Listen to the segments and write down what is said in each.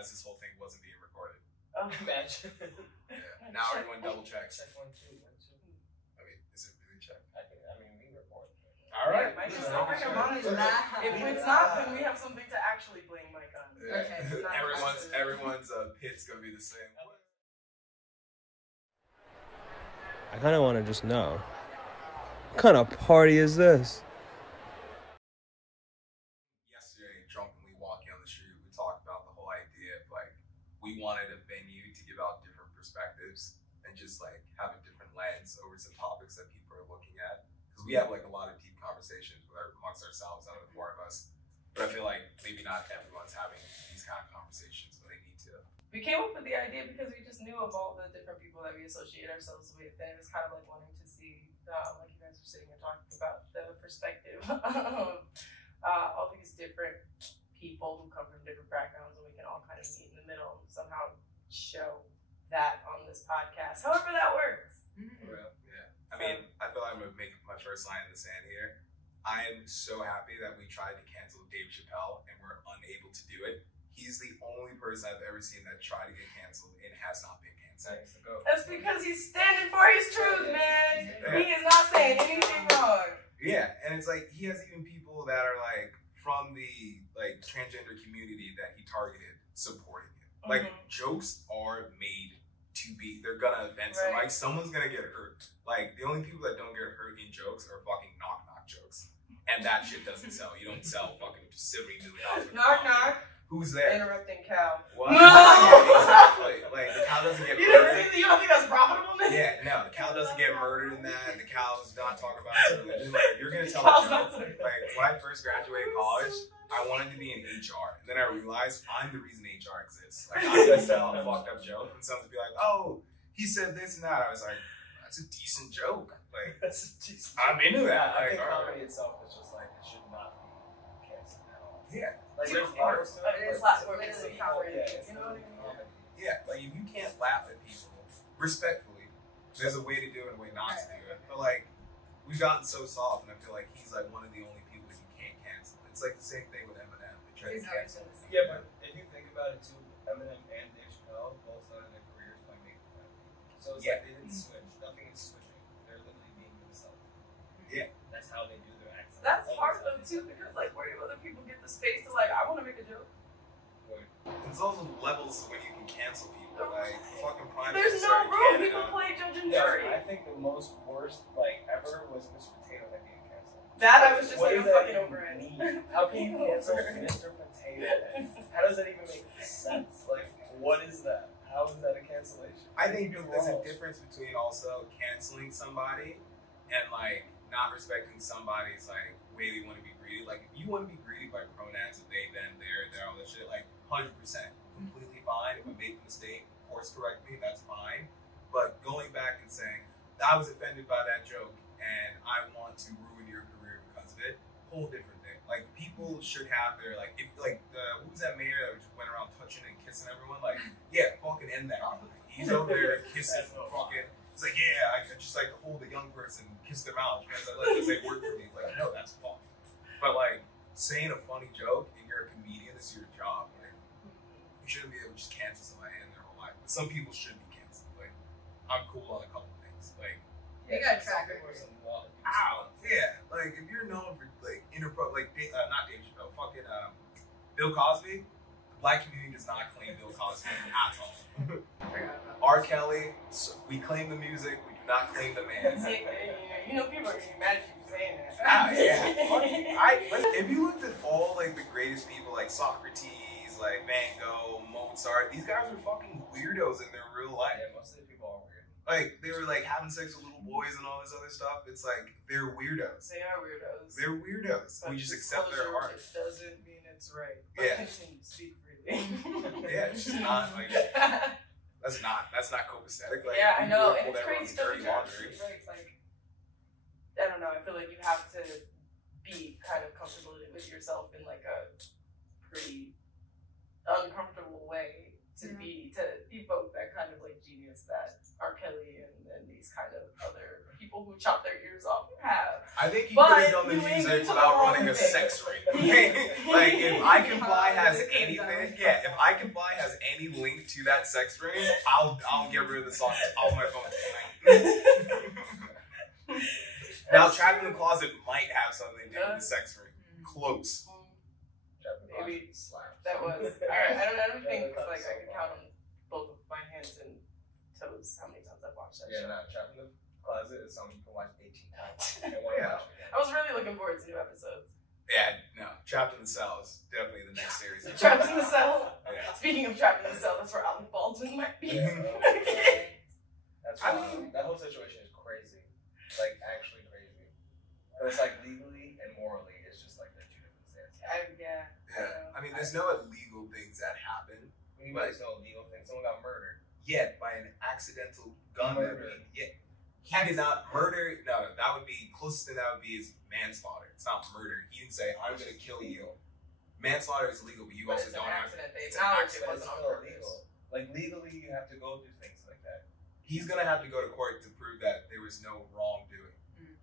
realized this whole thing wasn't being recorded. Oh, imagine. Yeah. Now everyone double checks. Check 1, 2, 1, 2. I mean, is it really checked? I mean, we record. All right. If If it's not, then we have something to actually blame Mike on. Yeah. Okay. Everyone's pit's gonna be the same. I kind of want to just know. What kind of party is this? Yesterday, drunkenly walking on the street, we talked about the whole idea of like we wanted a venue to give out different perspectives and just like have a different lens over some topics that people are looking at. Because we have like a lot of deep conversations amongst ourselves out of the four of us. But I feel like maybe not everyone's having these kind of conversations, but they need to. We came up with the idea because we just knew of all the different people that we associate ourselves with, and it was kind of like wanting to see, like you guys were sitting and talking about the perspective of all these different people who come from different backgrounds, and we can all kind of meet in the middle and somehow show that on this podcast. However that works. Well, yeah. I mean, I feel like I'm gonna make my first line in the sand here. I am so happy that we tried to cancel Dave Chappelle and we're unable to do it. He's the only person I've ever seen that tried to get canceled and has not been canceled. That's because he's standing for his truth, man. Yeah. He is not saying anything wrong. Yeah, and it's like he has even people that are like from the like transgender community that he targeted supporting him. Like jokes are made to be. They're gonna offend somebody. Like someone's gonna get hurt. Like the only people that don't get hurt in jokes are fucking knock jokes, and that shit doesn't sell. You don't sell fucking $70 million. Knock. Who's there? Interrupting cow. What? Yeah, exactly. Like the cow doesn't get murdered. You don't think that's profitable, man? Yeah, no, the cow doesn't get murdered in that. The cow's not talking about it. Like, you're gonna tell a joke. Like when I first graduated college, I wanted to be in HR, and then I realized I'm the reason HR exists. Like I'm gonna tell a fucked up joke, and someone would be like, "Oh, he said this and that." I was like, "That's a decent joke." Like I'm into that. I like, think comedy itself is just like it should not be canceled at all. Yeah. Like there's levels to it. It's platforming so you know what I mean? Yeah, like if you can't laugh at people respectfully, there's a way to do it and a way not to do it. But like we've gotten so soft, and I feel like he's like one of the only people that you can't cancel. It's like the same thing with Eminem. They try to cancel. Yeah, but if you think about it too, Eminem and Dave Chappelle both started their careers by making fun. So it's like they didn't switch. Nothing is switching. They're literally being themselves. Yeah. That's how they do their accent. That's hard though too, because like where do other people get the space to like I want to make a joke? There's also levels when you can cancel people. Like fucking Prime There's Minister no in room. Canada. People play judge and Yeah, jury. I think the most worst like ever was Mr. Potato Head being canceled. That I was just What like does I'm that fucking even over it. mean? How can you cancel Mr. Potato Head? How does that even make sense? Like, what is that? How is that a cancellation? I think there's a difference between also canceling somebody and like not respecting somebody's like way they want to be greeted. Like if you want to be greeted by pronouns of they, them, their, all that shit, like 100% completely fine. If I make a mistake, course correct me, that's fine. But going back and saying I was offended by that joke and I want to ruin your career because of it, whole different thing. Like people should have their like if like who was that mayor that just went around touching and kissing everyone? Like yeah, fucking end that. He's over there kissing fucking. It's like yeah, I just like to hold a young person, kiss their mouth because I let this work for me. Like no, that's fucked. But like saying a funny joke and you're a comedian, this is your job. Like you shouldn't be able to just cancel somebody in their whole life. But some people should be canceled. Like I'm cool on a couple things. Like you got a track record. Yeah, like if you're known for like like not Dave Chappelle, fucking Bill Cosby, the black community does not claim Bill Cosby at all. R. Kelly, we claim the music, we do not claim the man. You know people are getting mad at you saying that. If you looked at all like the greatest people like Socrates, like Van Gogh, Mozart, these guys are fucking weirdos in their real life. Yeah, most of the people are weird. Like they were like having sex with little boys and all this other stuff. It's like they're weirdos. They are weirdos. They're weirdos. We just accept their art. It doesn't mean it's right. Yeah. Continue to speak freely. Yeah, it's just not like that's not copacetic. Like yeah, I know, and people it's that run crazy. dirty laundry. Right, like I don't know. I feel like you have to be kind of comfortable with yourself in like a pretty uncomfortable way to be to evoke that kind of like genius that R. Kelly and these kind of other people people who chop their ears off have. I think he But could have done the you ain't teaser into the without wrong running a thing. sex ring. Like, if I Can Fly has It's a Kingdom. anything, yeah, if I Can Fly has any link to that sex ring, I'll get rid of the song off my phone tonight. Now, Trapped in the Closet might have something to do with the sex ring. Close. Maybe that was. I don't think like I could count on both of my hands and toes how many times I've watched that Yeah, show. no, Trapped in the Closet is something you can watch 18 times. And one Yeah. watch again. I was really looking forward to new episodes. Yeah, no. Trapped in the Cell is definitely the next series. Trapped in the Cell. Yeah. Speaking of Trapped in the Cell, that's where Alec Baldwin might be. That's wild. That whole situation is crazy. Like, actually crazy. But it's like legally and morally, it's just like they're two different stances. Yeah. Yeah. I mean, there's no illegal things that happen. When you guys know illegal thing, someone got murdered. Yeah, by an accidental gun. Murder. Yeah. He did not murder. No, that would be closest to that would be is manslaughter. It's not murder. He didn't say, I'm going to kill you. Manslaughter is illegal, but you But also it's an don't have accident. They it's an acknowledge it But wasn't it's on still purpose. illegal. Like, legally, you have to go through things like that. He's going to have to go to court to prove that there was no wrongdoing.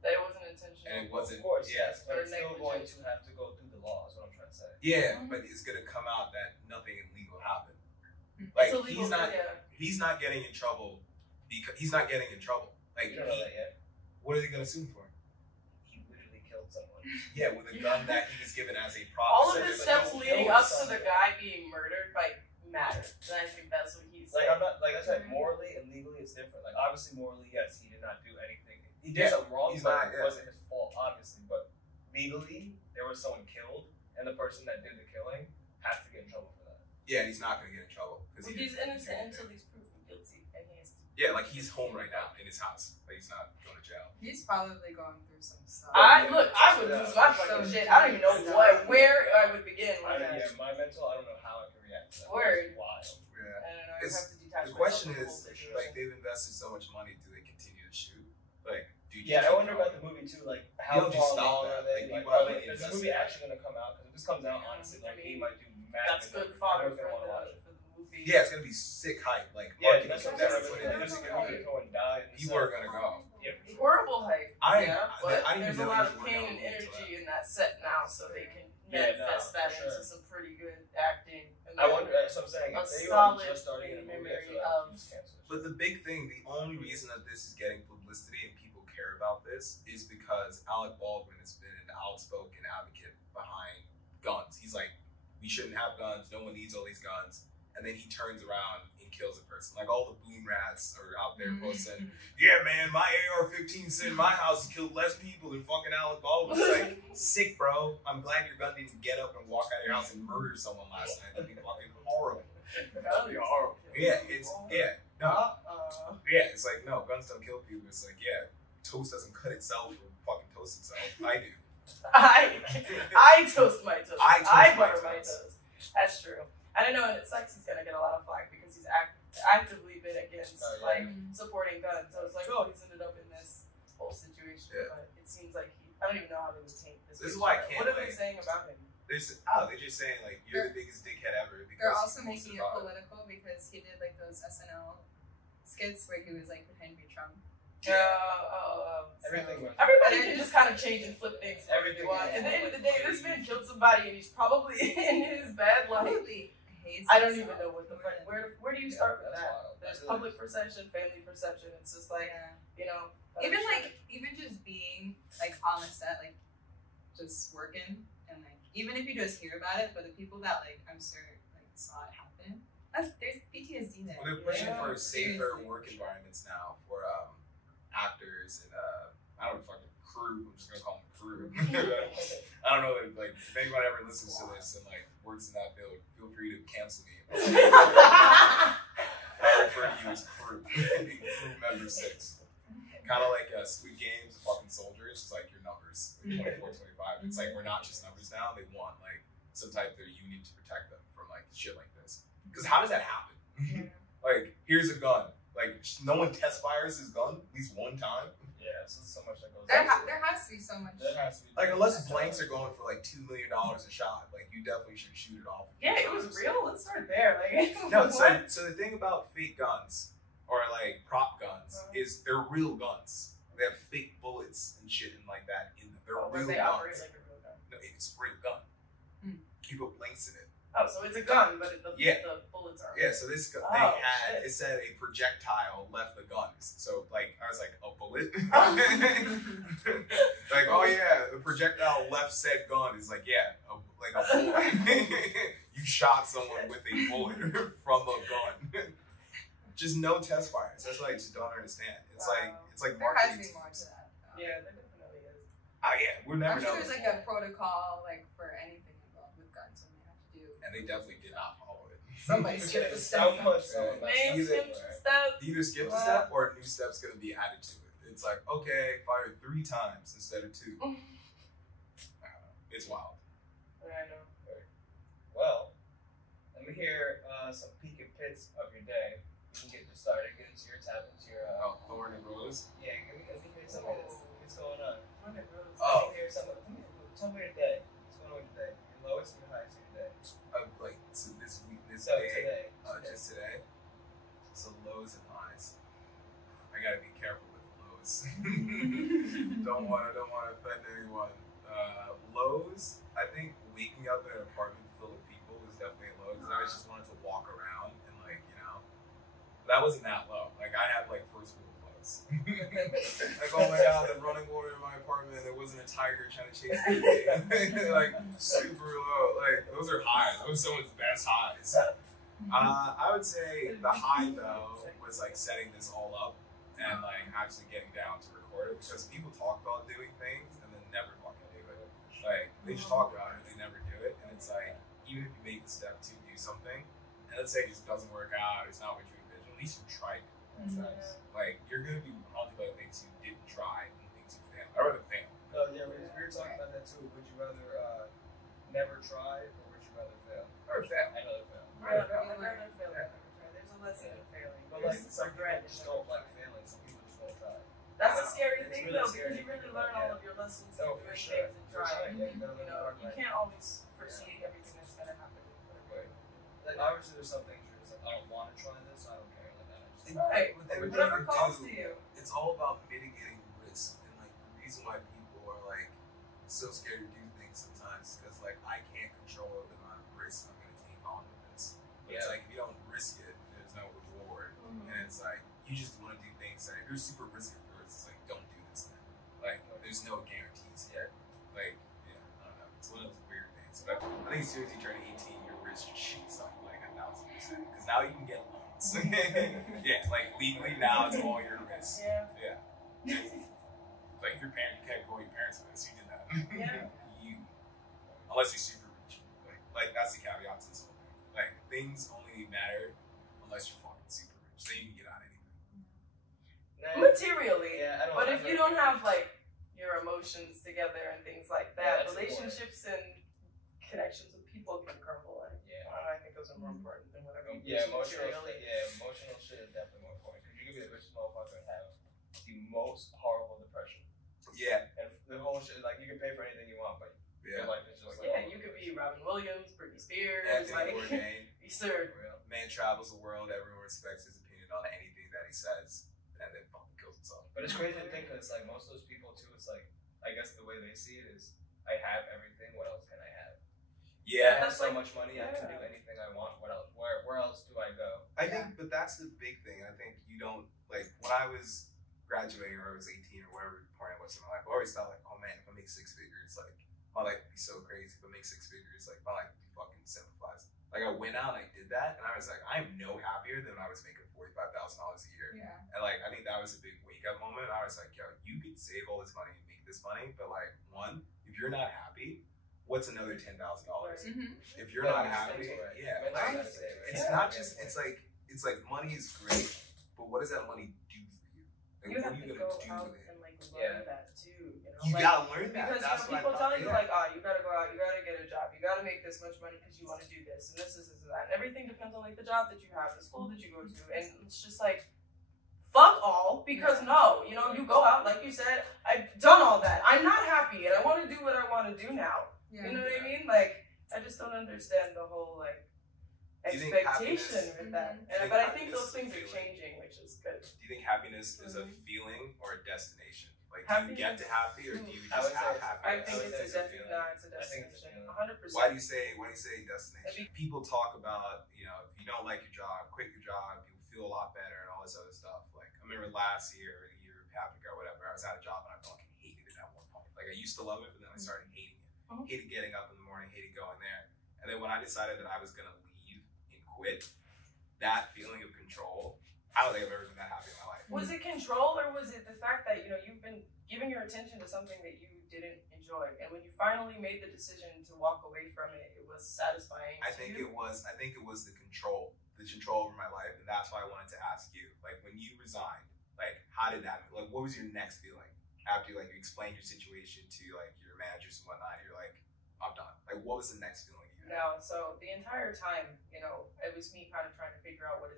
That it wasn't intentional. And it wasn't. Of course, Yeah. yes. But Or it's still negligent. going to have to go through the law, is what I'm trying to say. Yeah, but it's going to come out that nothing illegal happened. It's Like, illegal, he's not getting in trouble because he's not getting in trouble. Like, You don't know that yet. what are they going to sue him for? He literally killed someone. Yeah, with a gun that he was given as a All prop. of the Like, steps don't leading kill up to someone. the guy being murdered like matter. And I think that's what he's Like, saying. I'm not, like I said, morally and legally it's different. Like, obviously, morally, yes, he did not do anything. He did something wrong, he's but not, it yeah. wasn't his fault, obviously. But legally, there was someone killed, and the person that did the killing has to get in trouble for that. Yeah, he's not going to get in trouble. Well, he's innocent until he's proven guilty, and he has to. Yeah, like he's home right now in his house. Like he's not going to jail. He's probably going through some stuff. I would lose my fucking shit. I don't even know where I would begin with that. Yeah, my mental, I don't know how I can react to that. Word. It's wild. Yeah. I don't know. I It's- have to detach The question myself is, from the whole situation. like, they've invested so much money. Do they continue to shoot? Like, do you? Yeah, I keep wonder going? about the movie too. Like, You how don't just far stop along that. are they? Like, Like, people have, are like, they- is the invested movie in actually going to come out? Because if this comes out, honestly, like, he might do mad. That's good fodder for Everyone's gonna wanna watch the movie. Yeah, it's gonna be sick hype. Like, Yeah, marketing that's what I'm that saying. they put Like, in. there's a good movie to go and die. and You stuff. were gonna go. Yeah, for sure. Horrible hype. I But didn't there's even a know lot you of were pain going and into energy in that set now, so they can Yeah, manifest no, that for into sure. some pretty good acting. And I wonder. That's what I'm saying. A If they were solid just starting in a movie, I memory feel like of- he's canceled. But the big thing, the only reason that this is getting publicity and people care about this is because Alec Baldwin has been an outspoken advocate behind guns. He's like, we shouldn't have guns. No one needs all these guns. And then he turns around and kills a person. Like, all the boom rats are out there posting, yeah, man, my AR-15 sit in my house and killed less people than fucking Alec Baldwin. It's like, sick, bro. I'm glad your gun didn't get up and walk out of your house and murder someone last night. That'd be fucking horrible. That'd be horrible. Yeah, it's, yeah. No, Uh-uh. yeah, it's like, no, guns don't kill people. It's like, yeah, toast doesn't cut itself or fucking toast itself. I do. I toast my toast. I toast I my butter my toast. toast. That's true. I don't know, and it sucks he's gonna get a lot of flack because he's actively been against Oh, yeah. like supporting guns. So it's like, oh, he's ended up in this whole situation. Yeah. But it seems like I don't even know how to taint this. This is picture. why I can't, What are they like- saying about him? They're just saying, like, you're the biggest dickhead ever. Because They're also you posted making it about political because he did like those SNL skits where he was like with Henry Trump. Everything was. Everybody can just kind of change and flip things whenever they Everything want. is At the end of the day, this crazy. man killed somebody and he's probably in his bed life. Probably hates I don't even himself know what the more fuck. than- Where do you start with That's that? wild. There's That's public perception, family perception. It's just like, Yeah. you know. Even like just being like on the set, like just working and like even if you just hear about it, but the people that like I'm sure like saw it happen, there's PTSD there. Well, they're pushing Yeah, for safer seriously. work environments now for actors and I don't know, fucking crew. I'm just gonna call them crew. I don't know, like if anyone ever listens to this and like works in that field, feel free to cancel me. I refer to you as crew, crew member 6. Kind of like Squid Games, fucking soldiers. It's like your numbers, like 24, 25. It's like we're not just numbers now. They want like some type of union to protect them from like shit like this. Because how does that happen? Like, here's a gun. Like, no one test fires his gun at least one time. Yeah, so much that goes. There into it. has to be so much. There has to be. Like, unless blanks are going for like $2 million a shot, like you definitely should shoot it off. Yeah, it was real. Let's start there. Like, No, what? so the thing about fake guns or like prop guns is they're real guns. They have fake bullets and shit and like that in them. They're Oh, real but they operate guns. like a real gun. No, it's a real gun. You put blanks in it. Oh, so it's a gun, but the bullets are. Yeah, so this thing Oh, had, shit. it said a projectile left the guns. So, like, I was like, a bullet? Like, oh yeah, the projectile left said gun. Is like, yeah, like a bullet. You shot someone with a bullet from a gun. Just no test fires. That's what I just don't understand. It's like There has to marketing. be more to that. Yeah, there definitely is. Oh yeah, we'll never I'm sure know. there's like a protocol like for anything involved with guns when they have to do. And they definitely did not follow it. Somebody skipped the step. Man, skip step. Either skip the step or a new step's gonna be added to it. It's like, okay, fire 3 times instead of 2. I don't know. It's wild. I know. Well, let me hear some peak and pits of your day. You can get this started. Get into your tap into your. Thorn and Rose. Yeah, let me hear some of this. What's going on? Oh. Let me hear some of. Tell me your day. What's going on with your day? Your lowest and your highest of your day. Like, so this week, this So day, today. just today. So lows and highs. I gotta be careful with the lows. don't wanna offend anyone. Lows, I think waking up in an apartment full of people was definitely a low because I just wanted to walk around and like, you know, that wasn't that low. Like I had like first world lows. Like, oh my god, the running water in my apartment, there wasn't a tiger trying to chase me. Like super low. Like those are highs. Those are someone's best highs. I would say the high though was like setting this all up and like actually getting down to record it because people talk about doing things and then never fucking do it. Like they just talk about it and they never do it. And it's like even if you make the step to do something and let's say it just doesn't work out, it's not what you envisioned, at least you tried it. That's nice. Like you're gonna be haunted by things you didn't try and things you failed. I'd rather fail. No, yeah, we were talking about that too. Would you rather never try or would you rather fail? Or fail. I'd rather fail. I'd rather fail than never try. There's a lesson in failing. But like There's some regret people in just never don't like trying. failing. Some people just won't try. That's a scary It's thing really though, scary. because you really learn all of your lessons No, through for doing sure. things and For sure. trying. Yeah, you gotta You learn know, hard you way. can't always foresee everything that's gonna happen. Right. Like obviously there's some things where it's like I don't want to try this, so I don't care. Like that. I just Right. Everything Whatever you calls do, to you. it's all about mitigating risk. And like the reason why people are like so scared to do things sometimes is because like I can't control the amount of risk I'm gonna take on with this. But it's Yeah. like if you don't risk it, there's no reward. And it's like you just want to do things that if you're super risk averse, it's like don't do this then. Like there's no guarantees here. Like yeah, I don't know. It's one of those weird things. But I think as soon as you turn 18, your risk just shoots up like 1,000%. Because now you can get loans. Yeah, like legally now it's all your risk. Yeah. Like if your parent, you can't go your parents' risk. You did that. Yeah. You, unless you're super rich. Like that's the caveat to this whole thing. Like things only matter unless you're fucking super rich. Then you can get on anything. Materially. Yeah, I don't. But if you don't have like your emotions together and things like Yeah, that, that's relationships and connections with people can crumble. And Yeah. I think those are more important than whatever you Yeah, do emotional materially. shit is definitely more important because you can be the richest motherfucker and have the most horrible depression. Yeah. And the whole shit, like you can pay for anything you want, but your Yeah. life is just like Yeah, you could be Robin Williams, Britney Spears, Anthony like Bourdain. absurd. real. Man travels the world. Everyone respects his opinion on anything that he says, and then fucking kills himself. But it's crazy to think that it's like most of those people too. It's like I guess the way they see it is I have everything. What else can I have? I Yeah. have That's so like- much money. I can do anything I want. What else? Where else do I go? I think, but that's the big thing. I think you don't like when I was graduating or I was 18 or whatever point I was in my life. I always thought like, oh man, if I make 6 figures, like my life would be so crazy. If I make 6 figures, like my life would be fucking simplifies. Like I went out and I did that, and I was like, I am no happier than when I was making $45,000 a year. Yeah. And like I think that was a big wake up moment. I was like, yo, you could save all this money and make this money, but like one, if you're not happy, what's another $10,000? Mm-hmm. If you're Yeah, not it's happy, right. yeah, Mental like, health is right. it's Yeah. not just it's like money is great, but what does that money do for you? Like, You what have are to you go gonna do out with it? and like Yeah. learn that too. You Like, gotta learn that. because That's people what I tell thought, you yeah. like, oh, you gotta go out, you gotta get a job, you gotta make this much money because you want to do this and this and that. And everything depends on like the job that you have, the school that you go to, and it's just like, fuck all. Because no, you know, you go out like you said. I've done all that. I'm not happy, and I want to do what I want to do now. Yeah. You know what I mean? Like, I just don't understand the whole like Do you think expectation happiness- with that. Do you think But I think happiness those is a things are feeling? changing, which is good. Do you think happiness is a feeling or a destination? Like, do you get to happy, or do you I just would say have it's- happy? I would think say it's a it's a feeling. it's a I think it's a destination. feeling. 100%. Why do you say destination? People talk about, you know, if you don't like your job, quit your job, you'll feel a lot better and all this other stuff. Like, I remember last year, or the year and a half ago, whatever, I was at a job and I fucking hated it at one point. Like, I used to love it, but then I started hating it. Hated getting up in the morning, hated going there. And then when I decided that I was gonna leave and quit, that feeling of control, I don't think I've ever been that happy in my life. Was it control, or was it the fact that, you know, you've been giving your attention to something that you didn't enjoy, and when you finally made the decision to walk away from it, it was satisfying I to think you? it was the control over my life, and that's why I wanted to ask you, like, when you resigned, like, how did that, like, what was your next feeling after, like, you explained your situation to, like, your managers and whatnot? You're like, I'm done. Like, what was the next feeling you had? No, so the entire time, you know, it was me kind of trying to figure out what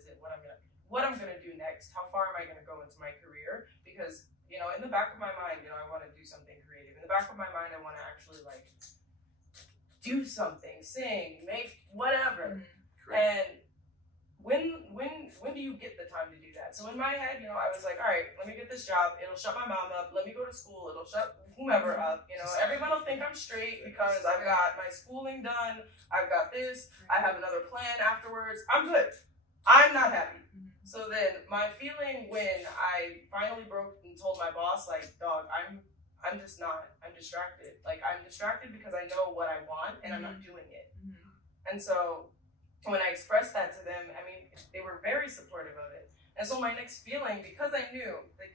I'm gonna do next. How far am I gonna go into my career? Because, you know, in the back of my mind, you know, I want to do something creative. In the back of my mind, I want to actually like do something, sing, make whatever. And when do you get the time to do that? So in my head, you know, I was like, all right, let me get this job. It'll shut my mom up. Let me go to school. It'll shut whomever up. You know, everyone will think I'm straight because I've got my schooling done. I've got this. I have another plan afterwards. I'm good. I'm not happy. So then my feeling when I finally broke and told my boss, like, dog, I'm just not, I'm distracted. Like, I'm distracted because I know what I want and I'm not doing it. And so when I expressed that to them, I mean, they were very supportive of it. And so my next feeling, because I knew, like,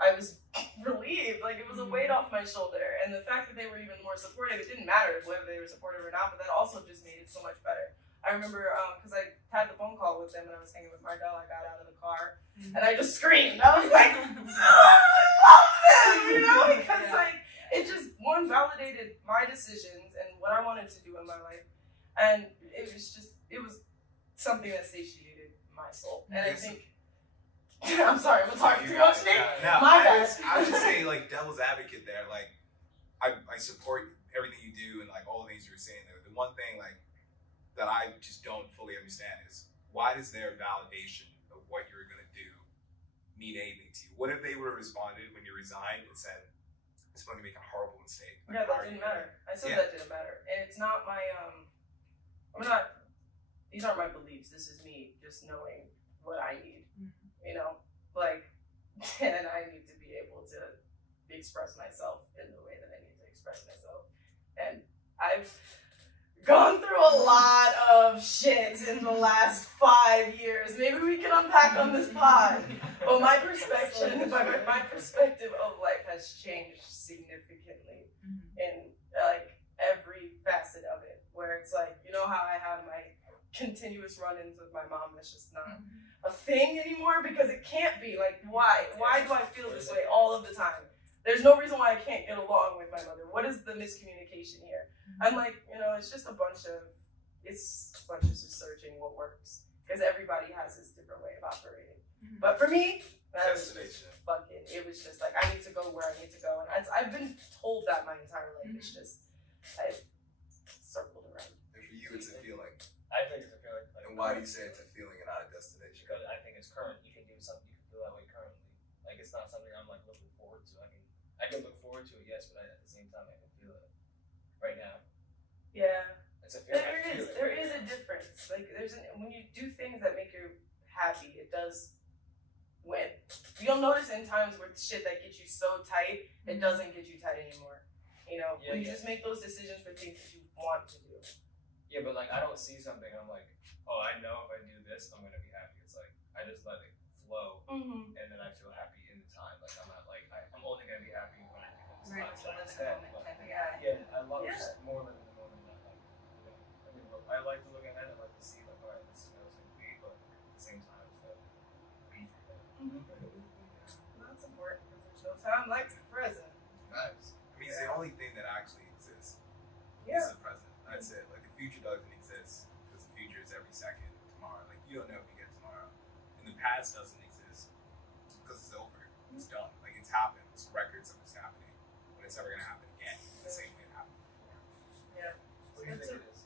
I was relieved, like it was a weight off my shoulder. And the fact that they were even more supportive, it didn't matter whether they were supportive or not, but that also just made it so much better. I remember, because I had the phone call with them and I was hanging with Mardell, I got out of the car and I just screamed. I was like, I love them, you know, because like, it just, one, validated my decisions and what I wanted to do in my life. And it was just, it was something that satiated my soul. And I think, I'm sorry, I'm talking too much, Nick. No, My bad. I would just say, like, devil's advocate there, like, I support everything you do and, like, all the things you were saying there. The one thing, like, that I just don't fully understand is, why does their validation of what you're going to do mean anything to you? What if they would have responded when you resigned and said, it's going to make a horrible mistake? Like, Yeah, how that are you didn't gonna- matter. I said Yeah. that didn't matter. And it's not my, I'm not, these aren't my beliefs. This is me just knowing what I need, you know? Like, and I need to be able to express myself in the way that I need to express myself. And I've gone through a lot of shit in the last 5 years. Maybe we can unpack on this pod. But my perspective of life has changed significantly in like every facet of it. Where it's like, you know how I have my continuous run-ins with my mom, that's just not a thing anymore because it can't be. Like, why? Why do I feel this way all of the time? There's no reason why I can't get along with my mother. What is the miscommunication here? I'm like, you know, it's just a bunch of just searching what works because everybody has this different way of operating. But for me, that was Destination. fucking, it was just like, I need to go where I need to go. And I've been told that my entire life. It's just, I've circled around. And for you, it's a feeling. I think it's a feeling. Like, And why do you say it's a feeling and not a destination? Because I think it's current. You can do something. You can feel that way currently. Like, it's not something I'm like looking forward to. I can look forward to it, yes, but at the same time, I can feel it right now. Yeah. It's a feeling. There is a difference. Like when you do things that make you happy, it does win. You'll notice in times where shit that gets you so tight, it doesn't get you tight anymore. You know, when you just make those decisions for things that you want to do. Yeah, but like I don't see something. I'm like, oh, I know if I do this, I'm gonna be happy. It's like I just let it flow, and then I feel happy in the time. Like I'm not like I'm only gonna be happy when I do this. Right, It's to not live in the instead, moment but- type of guy. Yeah, I love just more than the moment. That, like, you know, I mean, look, I like to look ahead. I like to see like, all right, this is what it's gonna be, but at the same time, it's gonna be. That's important because there's no time like the present. Facts. I mean, it's the only thing that actually exists. Yeah. It's the present. That's it. Like, the future doesn't exist because the future is every second of tomorrow. Like, you don't know if you get tomorrow. And the past doesn't exist because it's over. It's done. Like, it's happened. It's records of it's happening. But it's never going to happen again the same way it happened before. Yeah. What do you think it is?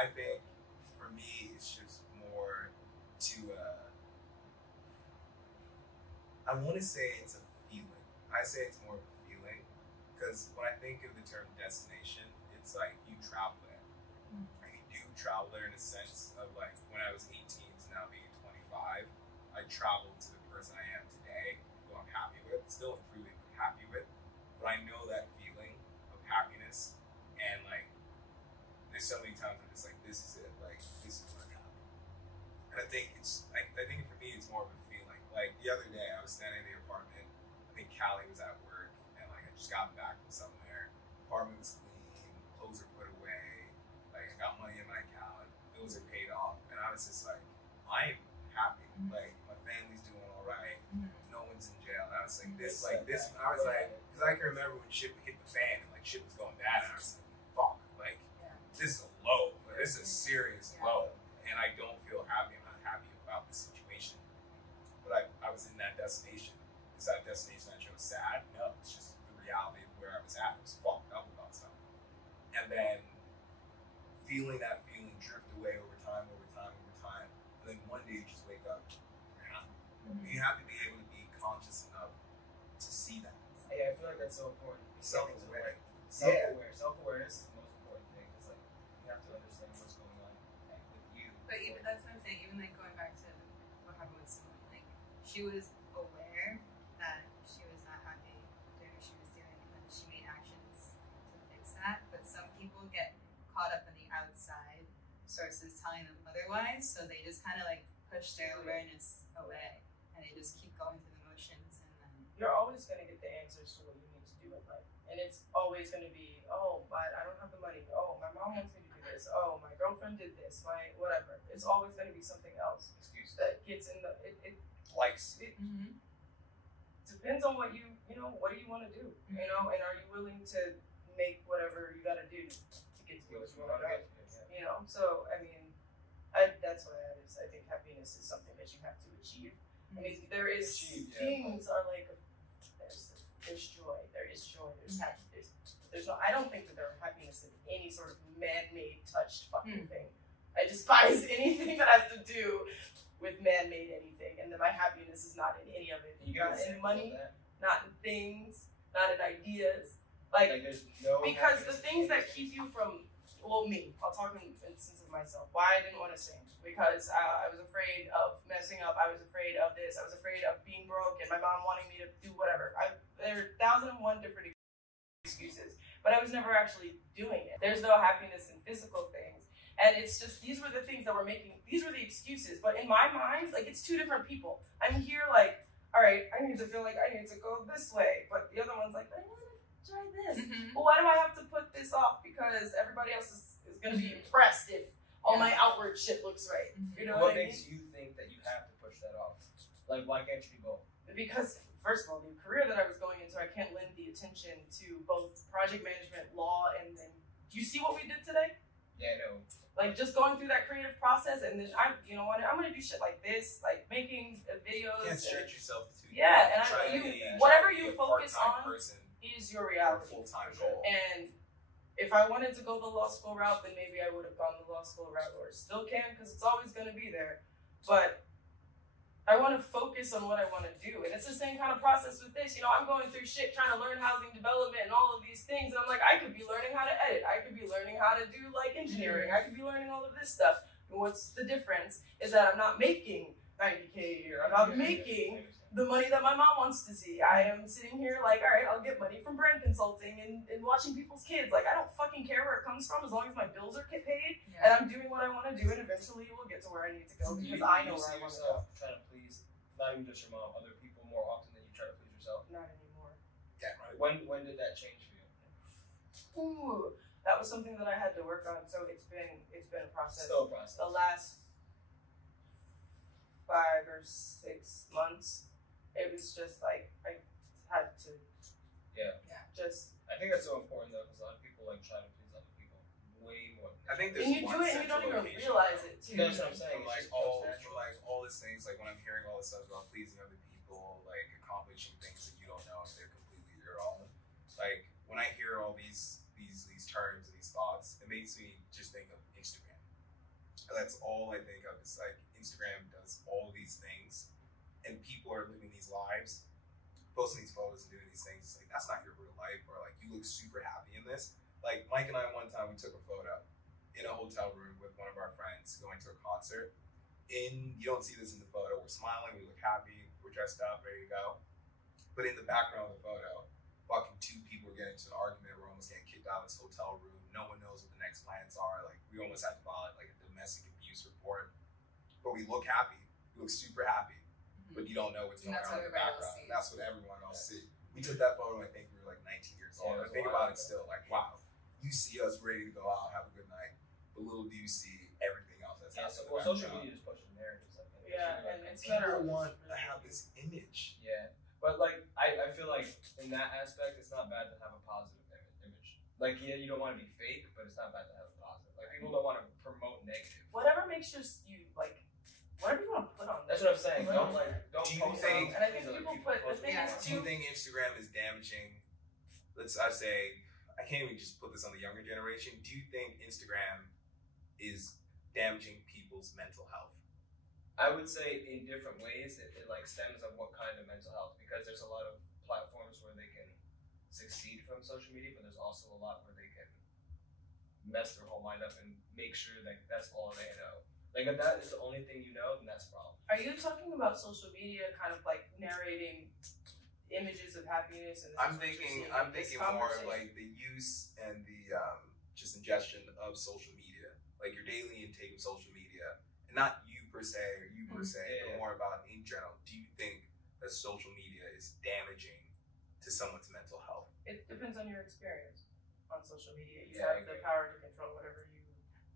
I think for me, it's just more to, I want to say it's a feeling. I say it's more of a feeling because when I think of the term destination, it's like you travel there. And you do travel there in a sense of like when I was 18 to now being 25, I traveled to the person I am today, who I'm happy with, still improving, but happy with. But I know that feeling of happiness, and like, there's so many times I'm just like, this is it, like, this is what I'm happy. And I think I think for me, it's more of a feeling. Like the other day, I was standing in the apartment. I think Callie was at work, and like I just got back from somewhere. Apartment was clean, clothes are put away. Like I got money in my account, bills are paid off, and I was just like, I'm happy. Like my family's doing all right. No one's in jail. And I was like, this. I was like, because I can remember when shit hit the fan and like shit was going bad, and I was like, fuck, like this is a low. Like, this is a serious low, and I don't feel happy. I'm not happy about the situation. But I was in that destination. Is that destination that chose sad? No, it's just the reality of where I was at. I was fucked up about stuff. And then feeling that feeling drift away over time. And then one day you just wake up, you're happy. You have to be able to be conscious enough to see that. Yeah, I feel like that's so important. Self-aware. Self-awareness is the most important thing. It's like you have to understand what's going on with you. But even that's what I'm saying. Even like going back to what happened with Simone, like she was aware that she was not happy doing what she was doing, and then she made actions to fix that. But some people get caught up in the outside sources telling them otherwise, so they just kind of like push their awareness away, and they just keep going through the motions, and then You're always going to get the answers to what you need to do in life. And it's always going to be, oh, but I don't have the money. Oh, my mom wants me to do this. Oh, my girlfriend did this. My whatever. It's always going to be something else Excuse that gets in the. It depends on what what do you want to do, and are you willing to make whatever you got to do to get to what you want to go. So I mean, that's what I is. I think happiness is something that you have to achieve. I mean, there is things are like there's joy, there's happiness. There's no. I don't think that there's happiness in any sort of man-made, touched fucking thing. I despise anything that has to do with man-made anything, and then my happiness is not in any of it. Not in money, not in things, not in ideas. Like because the things that keep you from, me, I'll talk in instance of myself. Why I didn't want to sing. Because I was afraid of messing up. I was afraid of this. I was afraid of being broke and my mom wanting me to do whatever. There are 1,001 different excuses, but I was never actually doing it. There's no happiness in physical things. And it's just, these were the things that were these were the excuses. But in my mind, like, it's two different people. I'm here like, all right, I need to feel like I need to go this way. But the other one's like, I want to try this. Well, why do I have to put this off? Because everybody else is going to be impressed if all my outward shit looks right. You know what I mean? What makes you think that you have to push that off? Like, why can't you go? Because, first of all, the career that I was going into, I can't lend the attention to both project management, law, and then, do you see what we did today? Yeah, I know. Like, just going through that creative process, and then I'm going to do shit like this, like making videos. You can't stretch yourself to and whatever you focus on is your reality. Full-time goal. And if I wanted to go the law school route, then maybe I would have gone the law school route, or still can, because it's always going to be there. But I want to focus on what I want to do. And it's the same kind of process with this. I'm going through shit trying to learn housing development and all of these things. And I'm like, I could be learning how to edit. I could be learning how to do like engineering. I could be learning all of this stuff. And what's the difference is that I'm not making $90K a year. I'm not making the money that my mom wants to see. I am sitting here like, all right, I'll get money from brand consulting and watching people's kids. Like, I don't fucking care where it comes from as long as my bills are get paid and I'm doing what I want to do, and eventually it will get to where I need to go because I know where I want to go. Trying to please not even just your mom, other people more often than you try to please yourself? Not anymore. Yeah, right. When did that change for you? Ooh, that was something that I had to work on. So it's been a process. Still a process. The last 5 or 6 months. It was just like I had to. Yeah. Just. I think that's so important though, because a lot of people like try to please other people way more. I think there's and you do it and you don't even realize it too. That's what I'm saying. All these things, like when I'm hearing all this stuff about pleasing other people, like accomplishing things that you don't know if they're completely your own. Like when I hear all these terms and these thoughts, it makes me just think of Instagram. That's all I think of. Is like Instagram does all these things, and people are living these lives, posting these photos and doing these things. It's like that's not your real life, or like you look super happy in this. Like Mike and I, one time we took a photo in a hotel room with one of our friends going to a concert. You don't see this in the photo. We're smiling, we look happy, we're dressed up, ready to go. But in the background of the photo, fucking two people are getting into an argument. We're almost getting kicked out of this hotel room. No one knows what the next plans are. Like we almost had to file like a domestic abuse report. But we look happy. We look super happy. But you don't know what's going on in the background. That's what everyone else sees. We took that photo, I think we were like 19 years old. I think about it still, like, wow, you see us ready to go out, have a good night. But little do you see everything else that's happening. Well, social media is pushing narratives. And it's people want to have this image. Yeah. But like, I feel like in that aspect, it's not bad to have a positive image. Like, yeah, you don't want to be fake, but it's not bad to have a positive. Like, people don't want to promote negative. Whatever makes you like, whatever you want to put on. That's what I'm saying. Don't post and I think people put the thing is, do you think Instagram is damaging? I say, I can't even just put this on the younger generation. Do you think Instagram is damaging people's mental health? I would say in different ways. It like stems of what kind of mental health, because there's a lot of platforms where they can succeed from social media, but there's also a lot where they can mess their whole mind up and make sure that that's all they know. Like if that is the only thing you know, then that's a problem. Are you talking about social media kind of like narrating images of happiness? And I'm thinking more of like the use and the just ingestion of social media, like your daily intake of social media, and not you per se or you per se, but more about in general. Do you think that social media is damaging to someone's mental health? It depends on your experience on social media. You have the power to control whatever you.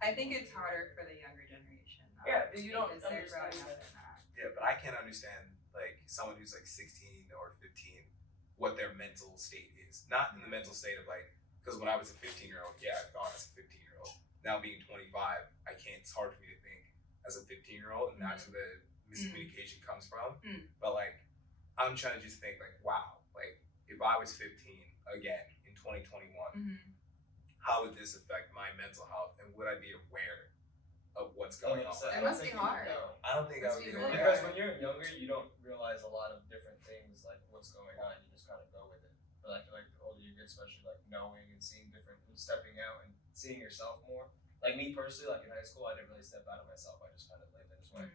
I think it's harder for the younger generation. Yeah, you don't understand that. Yeah, but I can't understand like someone who's like 16 or 15 what their mental state is. Not in the mental state of like, because when I was a 15-year-old, yeah, I thought as a 15-year-old. Now being 25, I can't. It's hard for me to think as a 15-year-old, and that's where the miscommunication comes from. But like, I'm trying to just think like, wow, like if I was 15 again in 2021, how would this affect my mental health, and would I be aware of what's going on? It must be hard. I don't think I would be aware. Because when you're younger, you don't realize a lot of different things, like what's going on. You just kind of go with it. But I feel like the older you get, especially like knowing and seeing different, stepping out and seeing yourself more. Like me personally, like in high school, I didn't really step out of myself. I just kind of lived in this way.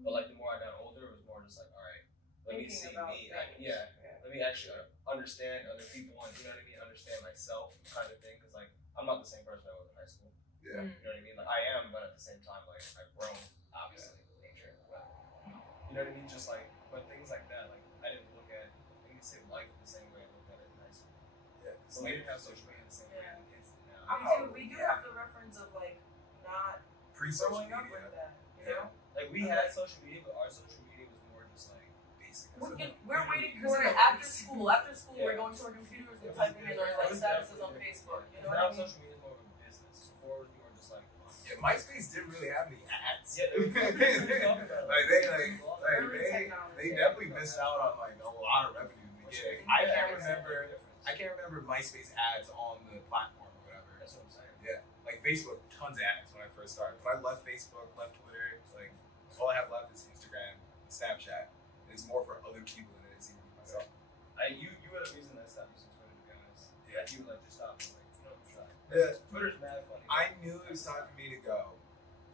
But like the more I got older, it was more just like, all right, let me see me. Let me actually understand other people, and you know what I mean, understand myself, kind of thing. Because like I'm not the same person I was in high school. Yeah. You know what I mean? Like I am, but at the same time, like I've grown, obviously, nature. But you know what I mean? Just like, but things like that, like I didn't look at, I can say life the same way I looked at it in high school. Yeah. So we didn't have social media the same way the kids do now. We do have the reference of like not pre-social growing up media. with that, you know? Like we had social media, but our social media was more just like basic. We're waiting for it after school. After school, we're going to our computers and typing in our like statuses on Facebook. You know what I mean? Social media is more of a business. Before it was more just like Yeah, MySpace didn't really have any ads. Yeah, they definitely missed out on like a lot of revenue in the beginning. I can't remember MySpace ads on the platform or whatever. That's what I'm saying. Yeah, like Facebook, tons of ads when I first started. When I left Facebook, left Twitter, like all I have left is Instagram, Snapchat. And it's more for other people than it is even for myself. You were the reason I stopped using Twitter, to be honest. Yeah. You were like just stop. Like, you know, try. Yeah. Twitter's mad funny. I knew it was time for me to go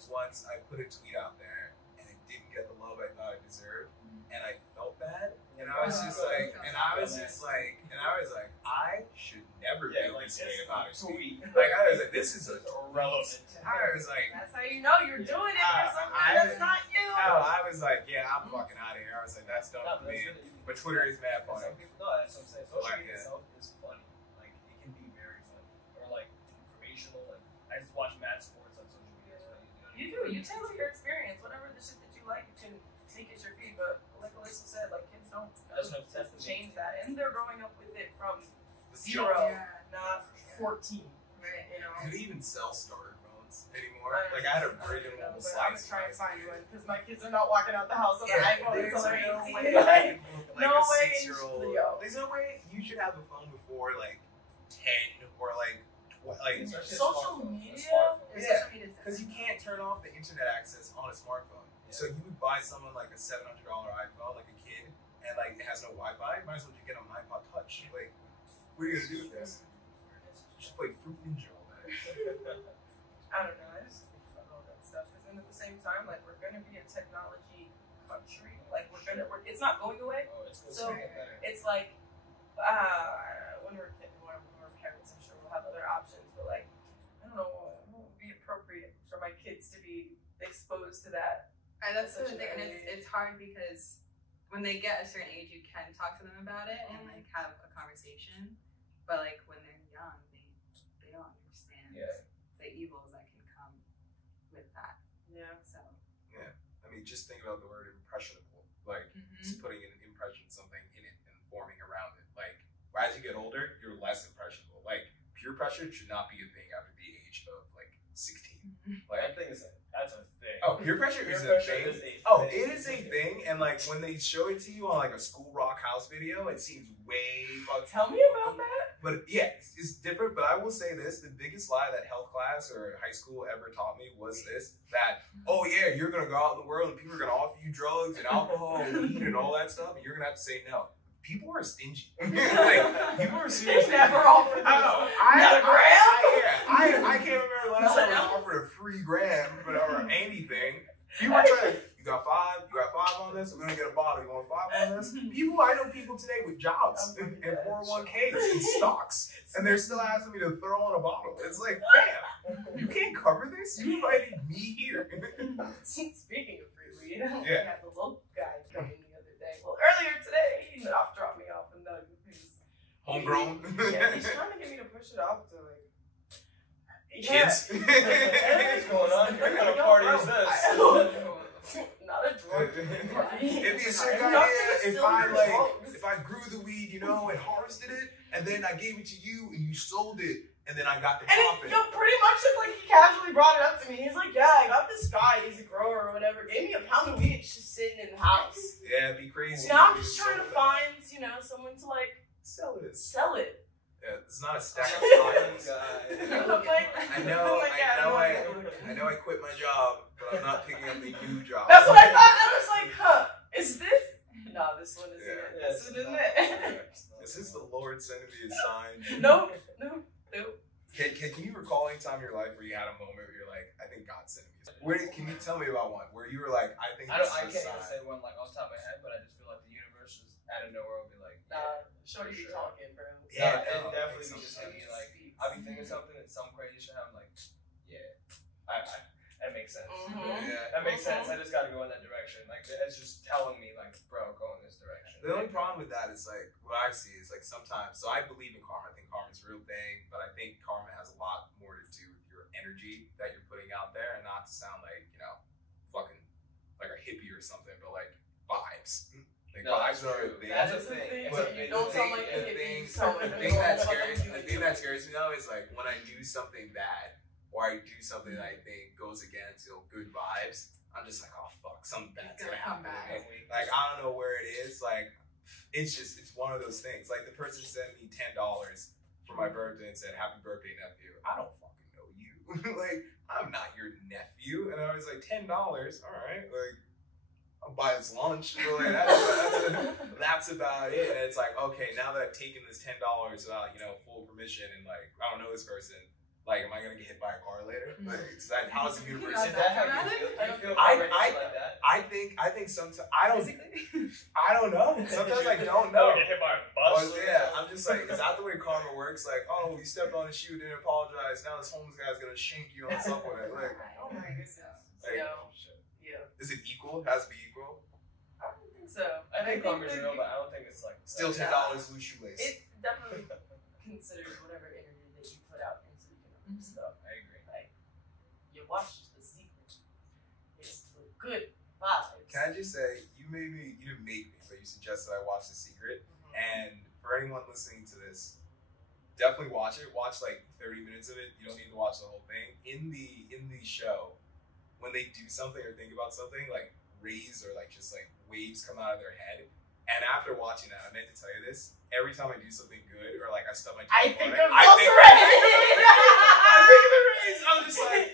once I put a tweet out there and it didn't get the love I thought it deserved, and I felt bad, and I was just like, I should never feel this way about a tweet. Like I was like, this is irrelevant. I was like, that's how you know you're doing it for something that's not you. I was like, yeah, I'm fucking out of here. I was like, that's dumb for me. But Twitter is mad funny. Some people know, that's what I'm saying. Social media itself is funny. Like it can be very funny, or like informational. Like I just watch mad sports on social media. You do. You tailor your experience. Whatever the shit that you like, you can make it your feed. But like Alyssa said, like kids don't change that, and they're growing up with it from 0, not 14. Right. You know. Do they even sell starter phones anymore? Like I had a Braden mobile I'm slice. trying to find one because my kids are not walking out the house on an iPhone until they're 18. Like No a way, 6-year-old. Leo. There's no way you should have a phone before like 10 or like like, Especially Social a smartphone. media? A smartphone. There's Yeah, social media stuff. because you can't turn off the internet access on a smartphone. So you would buy someone like a $700 iPhone, like a kid, and like it has no Wi-Fi. Might as well just get an iPod Touch. Like, what are you gonna do with this? Just play Fruit Ninja all day. I don't know. I just think about all that stuff. Because then at the same time, like we're gonna be a technology country. Like it's not going away. Oh, it's So, gonna get better. It's like when we're kids, when we're parents, I'm sure we'll have other options. But like, I don't know, it won't be appropriate for my kids to be exposed to that. And that's the Such thing, an and it's hard because when they get a certain age, you can talk to them about it and like have a conversation. But like when they're young, they don't understand the evils that can come with that. Yeah. So I mean, just think about the word impressionable. Like, just putting an impression, something in it, and forming around it. Like, as you get older, you're less impressionable. Like, peer pressure should not be a thing after the age of like 16. Like, I think that's a thing. Oh, peer pressure is a thing. It is a thing, and like when they show it to you on like a School Rock House video, it seems way fucked. Tell me about that. But yeah, it's different. But I will say this: the biggest lie that health class or high school ever taught me was this: that oh yeah, you're gonna go out in the world and people are gonna offer you drugs and alcohol and weed and all that stuff, and you're gonna have to say no. People are stingy. Like, people are seriously. They never offered I can't remember the last time I was offered a free gram or anything. People are trying to, you got five on this, we're gonna get a bottle, you want 5 on this? I know people today with jobs and 401ks and stocks, and they're still asking me to throw on a bottle. It's like, fam, you can't cover this? You invited me here. Speaking of free weed, Yeah. we had the local guy come in the other day. Well, earlier today, he dropped me off a nug with his Homegrown. Yeah, he's trying to get me to push it off to like Kids. What's going on? What kind of party is this? Not a drug party. It'd be a sick I'm not idea gonna steal if I grew the weed, and harvested it, and then I gave it to you and you sold it, and then I got the profit. Pretty much just like he casually brought it up to me. He's like, yeah, I got this guy, he's a grower or whatever, gave me a pound of weed, it's just sitting in the house. Yeah, it'd be crazy. Now I'm just trying to find, someone to like sell it. Yeah, it's not a stack of tokens. I know I quit my job, but I'm not picking up a new job. That's what I thought. I was like, is this? No, this one isn't it. Yeah, This one isn't it. Is this the Lord sending me a sign? Nope. Can you recall any time in your life where you had a moment where you're like, I think God sent me? Can you tell me about one where you were like, I think I this can't is a even sign? say one like off the top of my head, but I just feel like the universe is out of nowhere will be like, Shorty be sure. talking, bro. Yeah, it no, definitely makes be just sense. thinking like, I'll be thinking something and some crazy shit happen, like, yeah, that makes sense. Mhm. Yeah. That makes sense. I just got to go in that direction. Like, it's just telling me, like, bro, go in this direction. The only problem with that is like what I see is like sometimes. So I believe in karma. I think karma's a real thing, but I think karma has a lot more to do with your energy that you're putting out there, and not to sound like fucking like a hippie or something, but like vibes. Like No, vibes are a true. thing. That's That's the thing. But You don't sound like a the hippie. thing- You sound like The a thing that normal scares, fucking the thing that scares me though is like when I do something bad or I do something that I think goes against good vibes. I'm just like, oh fuck, something bad's It's gonna gonna come happen. back. Like I don't know where it is. Like it's one of those things. Like the person sent me $10 for my birthday and said, "Happy birthday, nephew." I don't fucking know you. Like I'm not your nephew. And I was like, $10. All right, like. I'll buy this lunch. So like, that's about it. And it's like, okay, now that I've taken this $10 without, full permission and like, I don't know this person, like, am I gonna get hit by a car later? Like, how's the universe? Is that how you feel? Do you feel I- like that? I think sometimes, I don't know. Sometimes I don't No, know. get hit by a Well, bus. yeah, I'm just like, is that the way karma works? Like, oh, you stepped on his shoe, didn't apologize, now this homeless guy's gonna shank you on the subway. Like, Oh my goodness. like, No. Yeah. is it equal? Has to be equal? I don't think so. I think karma's that real, but I don't think it's like Still $10 loose shoelace. it definitely considers whatever energy that you put out into the universe. So I agree. like you watch The Secret. It's the good vibes. Can I just say, you didn't make me, but you suggested I watch The Secret. And for anyone listening to this, definitely watch it. Watch like 30 minutes of it. You don't need to watch the whole thing. In the show, when they do something or think about something, like rays or like just like waves come out of their head, And after watching that, I meant to tell you this. Every time I do something good or like I stub my toe, I think on it, of I think Volkswagen. I think of the race. I'm just like,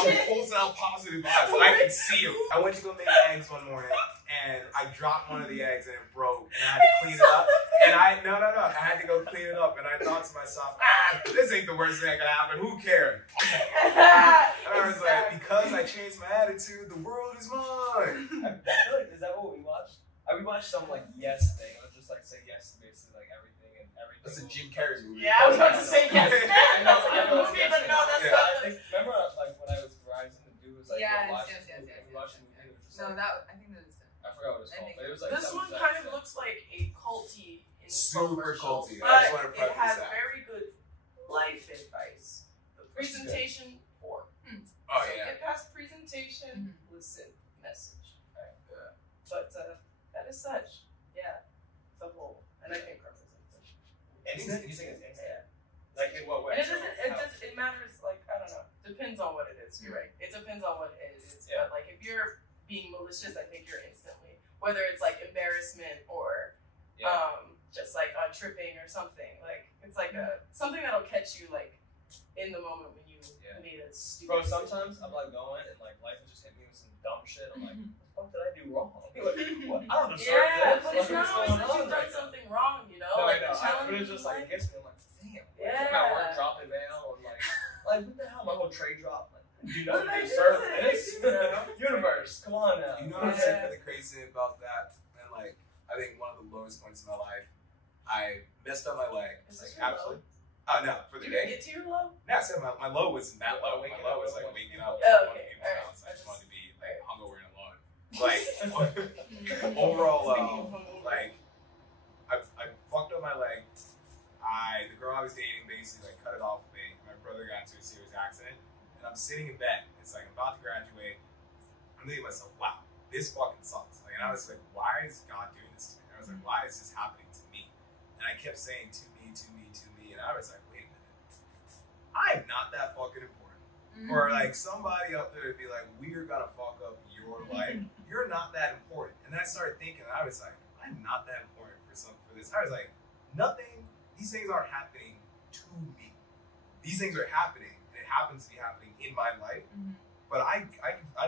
I'm pulsing out positive vibes. I can see them. I went to go make eggs one morning and I dropped one of the eggs and it broke and I had to clean it up. And I had to go clean it up and I thought to myself, this ain't the worst thing that could happen. Who cares? And I was like, because I changed my attitude, the world is mine. I feel like, is that what we watched? We watched some like Yes thing. Let's just like say yes to basically like everything and everything. That's a Jim Carrey movie. Yeah, I was about to say yes, man. That's a good movie, but no, that's Yeah. not. I think, remember like when I was Verizon, the dude was like, Yes, watch yes, this yes, movie, yes, we watched yes, the movie, it was just No, like, I think that was done. I forgot what it was called, but it was like This one kind of looks like a culty Super infomercial, culty. I but just want to it preface has that. very good life advice. The presentation, 4. Oh So yeah. get past presentation, listen, message. Right. Yeah. But that is such, yeah, the whole, and I think represents it. instant. You think it's instant? Yeah. Like in what way? And it doesn't. It matters. Like I don't know. Depends on what it is. You're right. It depends on what it is. Yeah. But like if you're being malicious, I think you're instantly. Whether it's like embarrassment or just like tripping or something. Like it's like something that'll catch you like in the moment when you made a stupid. Bro, sometimes I'm like going and like life is just hitting me with some dumb shit. I'm like, what the fuck did I do wrong? Like, what? I don't deserve Yeah, this. but Like, it's not what's always going that on you've done right now? something wrong, you know. No, like I know. the challenge But it is just like hits me. I'm like, damn. Yeah. Somehow we're dropping mail and like what the hell? My whole tray dropped. Like, you What don't did I deserve do? this. You know? Universe, come on now. You know what's really crazy about that? And like, I think one of the lowest points in my life, I messed up my leg. Is this Like, your low? no, for the You didn't day. get to your low? No, I said my low wasn't that low. My Waking low up, was like what waking you up. want. Oh, okay. I Alright. just wanted to be like hungover and alone. Like overall, Speaking of hungover. like I fucked up my leg. The girl I was dating basically like cut it off with me. My brother got into a serious accident, and I'm sitting in bed. It's like I'm about to graduate. I'm thinking to myself, wow, this fucking sucks. Like, and I was like, why is God doing this to me? And I was like, why is this happening to me? And I kept saying to me, and I was like, wait a minute, I'm not that fucking important. Or like somebody up there would be like, we're gonna fuck up your life. You're not that important. And then I started thinking, I was like, I'm not that important for this. I was like, nothing. These things aren't happening to me. These things are happening, and it happens to be happening in my life. But I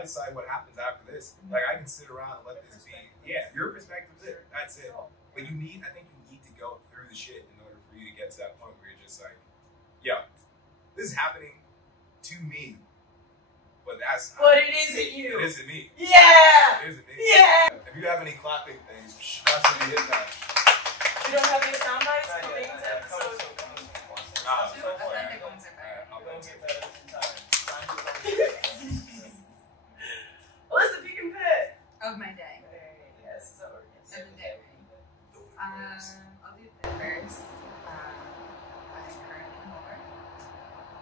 decide what happens after this. Like I can sit around and let this be. Yeah, your perspective's it. That's it. But I think you need to go through the shit in order for you to get to that point where you're just like, yo, this is happening to me. But that's not. But it isn't you. It isn't me. Yeah! It isn't me. Yeah! If you have any clapping things, that's when you hit that. You don't have any sound bites Not for yet, things not yet. episode? Authentic ones are better. We'll get that in time. Alyssa, if you can pick. Of my day. Yes, is that what we're Of gonna the say? day. I'll do the first. I'm currently home.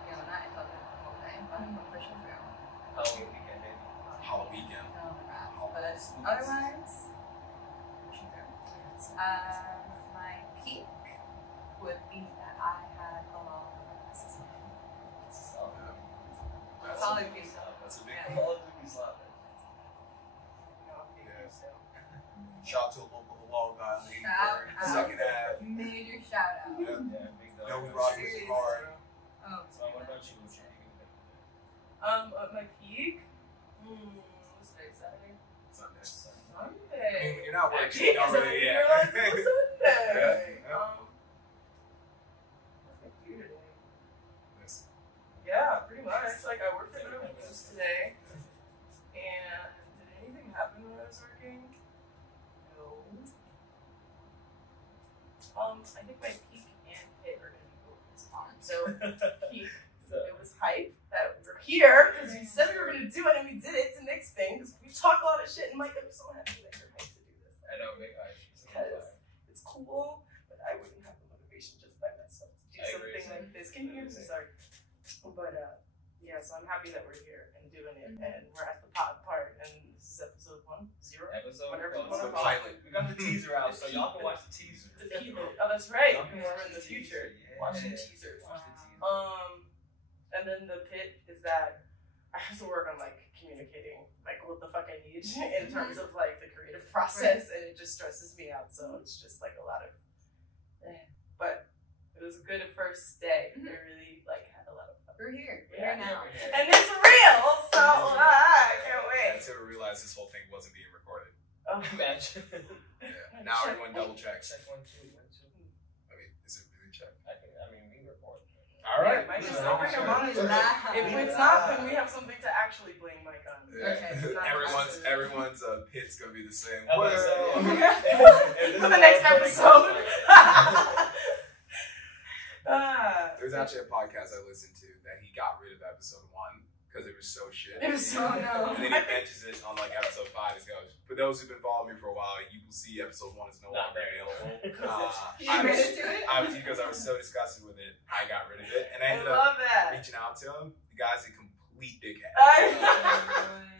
Fiona, I felt it the whole day, but I'm pushing through. Halloween weekend, baby. Halloween. Feeling the wrath. But otherwise, pushing through. My peak would be that I had a lot of this morning. Probably be so. That's a big Yeah. one. All of these laughing. Shout out to a local law guy on the Shout 83rd, out. Second Ave. Major shout out. Yeah. Yeah, big dog. No, we rock music hard. Oh, So what about you? What you At my peak? What's today, Saturday? Sunday. I mean, Sunday. when you're not My working, peak you don't is when really, you yeah. realize it was Sunday. Yeah. What's my peak today? Yes. Yeah, pretty much. Like, I worked for Better Boost today. And did anything happen when I was working? No. I think my peak and hit are going to go this on. So, peak, it was hype that we were here because we said we were going to do it and we did it. It's the next thing because we talk a lot of shit and Mike, I'm so happy that you're hyped to do this. I know, big hype. Because it's cool, but I wouldn't have the motivation just by myself to do I agree. something like this. Can you hear me? Sorry. But yeah, so I'm happy that we're here and doing it, and we're at the pot part, and this is episode 1, 0. Episode Whatever you well, wanna it's call it. pilot. We got the teaser out, so y'all can watch the teaser. The pilot. Oh, that's right. Y'all can We're watch in the future. Yeah. Watching teasers. Watch the teaser. And then the pit is that I have to work on like communicating like what the fuck I need in terms of like the creative process, and it just stresses me out. So it's just like a lot of, but it was a good first day. I really like had a lot of fun. We're here. We're Yeah. here now. And it's real, so I can't wait. Until we realized this whole thing wasn't being recorded. Oh. Imagine. Yeah. Now everyone double checks. Check 1, 2, 1, 2. I mean, is it really checked? I mean, we record. All right. Might just Yeah, open your sure. monitor. If it's not, then we have something to actually blame Mike on. Yeah. Okay. Everyone's pit's gonna be the same. Episode. For the next episode. There's actually a podcast I listened to that he got rid of episode 1 because it was so shit. It was so no. And then he mentions it on like episode 5. He goes, "For those who've been following me for a while, you will see episode 1 is no Not longer there. available." You made it to it? Because I was so disgusted with it, I got rid of it, and I I ended up love that. reaching out to him. The guy's a complete dickhead.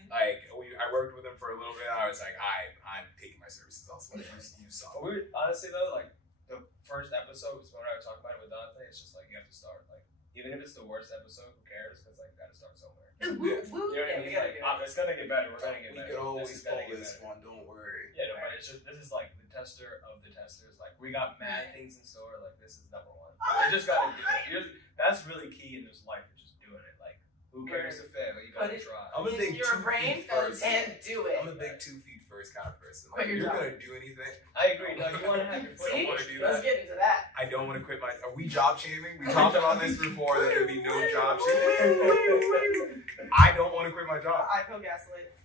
Like I worked with him for a little bit. I was like, I'm taking my services elsewhere. You suck. But we honestly though, like the first episode was when I was talking about it with Dante. It's just like you have to start like even if it's the worst episode, who cares? Because like you gotta start somewhere. Yeah. You know what I Yeah, mean? we gotta Like, it's gonna get better. We're gonna get We better. could always This is pull gonna get this better. one. Don't worry. Yeah, no, but it's just this is like the tester of the testers. Like we got mad things in store. Like this is number 1. We just gotta do it. That's really key in this life. Just doing it. Like who cares to fail? You gotta Put it- try. I'm a In big your 2 brain feet first. and do it. I'm a big 2 feet first kind of person. Quit Like, if your you're job. gonna do anything, I agree. No, you want to have your foot. See? wanna do Let's that. get into that. I don't want to quit my. Are we job shaming? We talked about this before that there'd be no job shaming. I don't want to quit my job. I feel gaslit.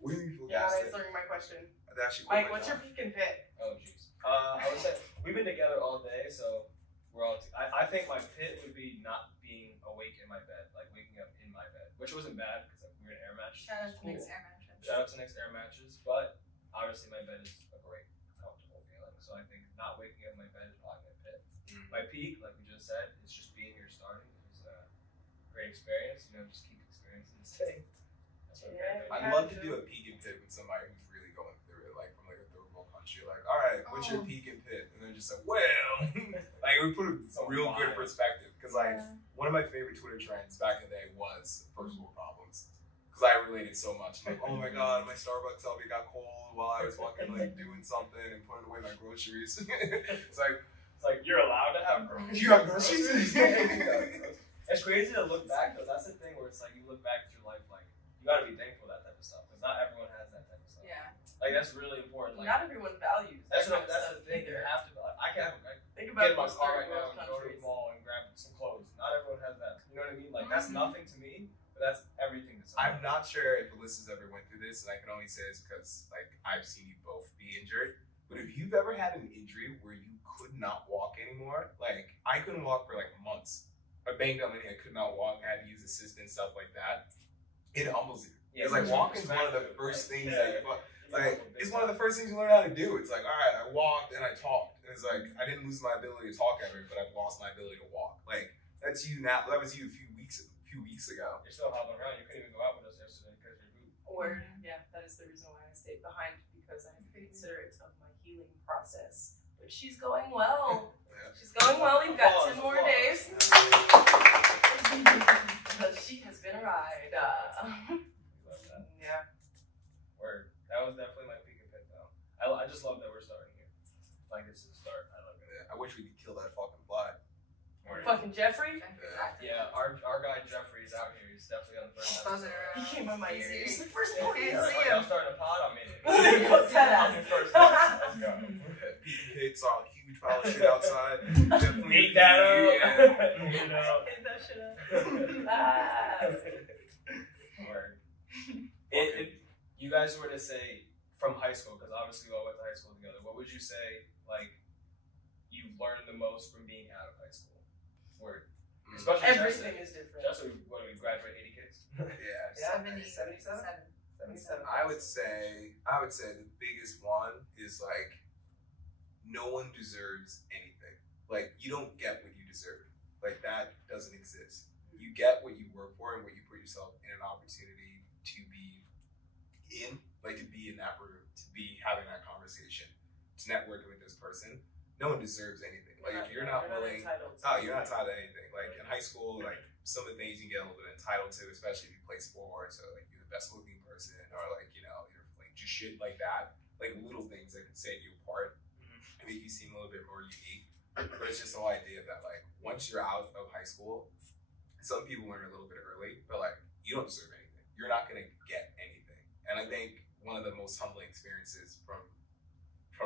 What do you mean feel Yeah, gaslit? answering my question. I'd actually quit Mike, my what's your job. peak and pit? Oh jeez. I would say we've been together all day, so we're all. I think my pit would be not being awake in my bed, like waking up in my bed, which wasn't bad because we were in air match. Shout out to Cool. Next Air Mattress. Shout out to Next Air Matches, but obviously my bed is a great, comfortable feeling. So I think not waking up in my bed is probably my pit. My peak, like we just said, is just being here starting. It was a great experience. You know, just keep experiencing this thing. That's what Yeah. I'd love to do a peak and pit with somebody who's really going through it, like from like a third world country. Like, all right, what's your Oh. peak and pit? And then just like, well, like it would put a So real good wild. perspective. Because like one of my favorite Twitter trends back in the day was first world problems. Because I related so much. I'm like, oh my god, my Starbucks LV got cold while I was fucking like doing something and putting away my groceries. It's like you're allowed to have groceries. you have groceries. It's crazy to look back though. That's the thing where it's like you look back at your life, like you gotta be thankful for that type of stuff because not everyone has that type of stuff. Yeah. Like that's really important. Like Not everyone values that's that kind of that's stuff the thing. You either. have to. Like, I can Think get about in my those car third right now world and go to the countries. mall and grab some clothes. Not everyone has that. You know what I mean? Like that's Mhm. nothing to me, but that's everything to I'm someone. not sure if Alyssa's ever went through this, and I can only say this because like I've seen you both be injured. But if you've ever had an injury where you could not walk anymore, like I couldn't walk for like months. I banged up my knee, I could not walk. I had to use assistance, stuff like that. It humbles you. Yeah, It's like it's walking is one of the perspective, first like, things yeah. that you like. It's one of the first things you learn how to do. It's like, all right, I walked and I talked. And it's like I didn't lose my ability to talk ever, but I've lost my ability to walk. Like that's you now. That was you a few weeks ago. You're still hobbling around. You couldn't even go out with us yesterday because your boot. Word. Yeah, that is the reason why I stayed behind because I consider it of my healing process. But she's going well. Yeah. She's going well. You've got 10 more Applause. days. But she has been a ride. Love that. Yeah. Word. That was definitely my peak and pit though. I just love that we're starting here. Like this is the start. I love it. Yeah, I wish we could kill that fucking fly. Word. Fucking Jeffrey. Yeah, our guy Jeffrey is out here. He's definitely on the first Buzzing episode. He around. came on my ear. Easy. He's like, where's Yeah, Morgan? can't see Like, him. I'm starting a pod. I'm in it. There you go, dead I'm ass. in first. Let's go. Hits saw a huge pile of shit outside. Definitely Eat that up. Yeah. You know. Hit that shit up. Ah. Word. If you guys were to say from high school, because obviously we all went to high school together, what would you say like you learned the most from being out of high school? Word. Especially Everything is different. Just what do we graduate 80 kids? Yeah. Yeah. 77. 77. I would say the biggest one is like no one deserves anything. Like you don't get what you deserve. Like that doesn't exist. You get what you work for and what you put yourself in an opportunity to be in, like to be in that room, to be having that conversation, to network with this person. No one deserves anything. Like if you're not willing, entitled to you're not entitled to anything. Like in high school, like some of the things you get a little bit entitled to, especially if you play sports or like you're the best looking person, or like, you know, you're like just shit like that, like little things that can set you apart and make you seem a little bit more unique. But it's just the whole idea that like once you're out of high school, some people learn a little bit early, but like you don't deserve anything. You're not gonna get anything. And I think one of the most humbling experiences from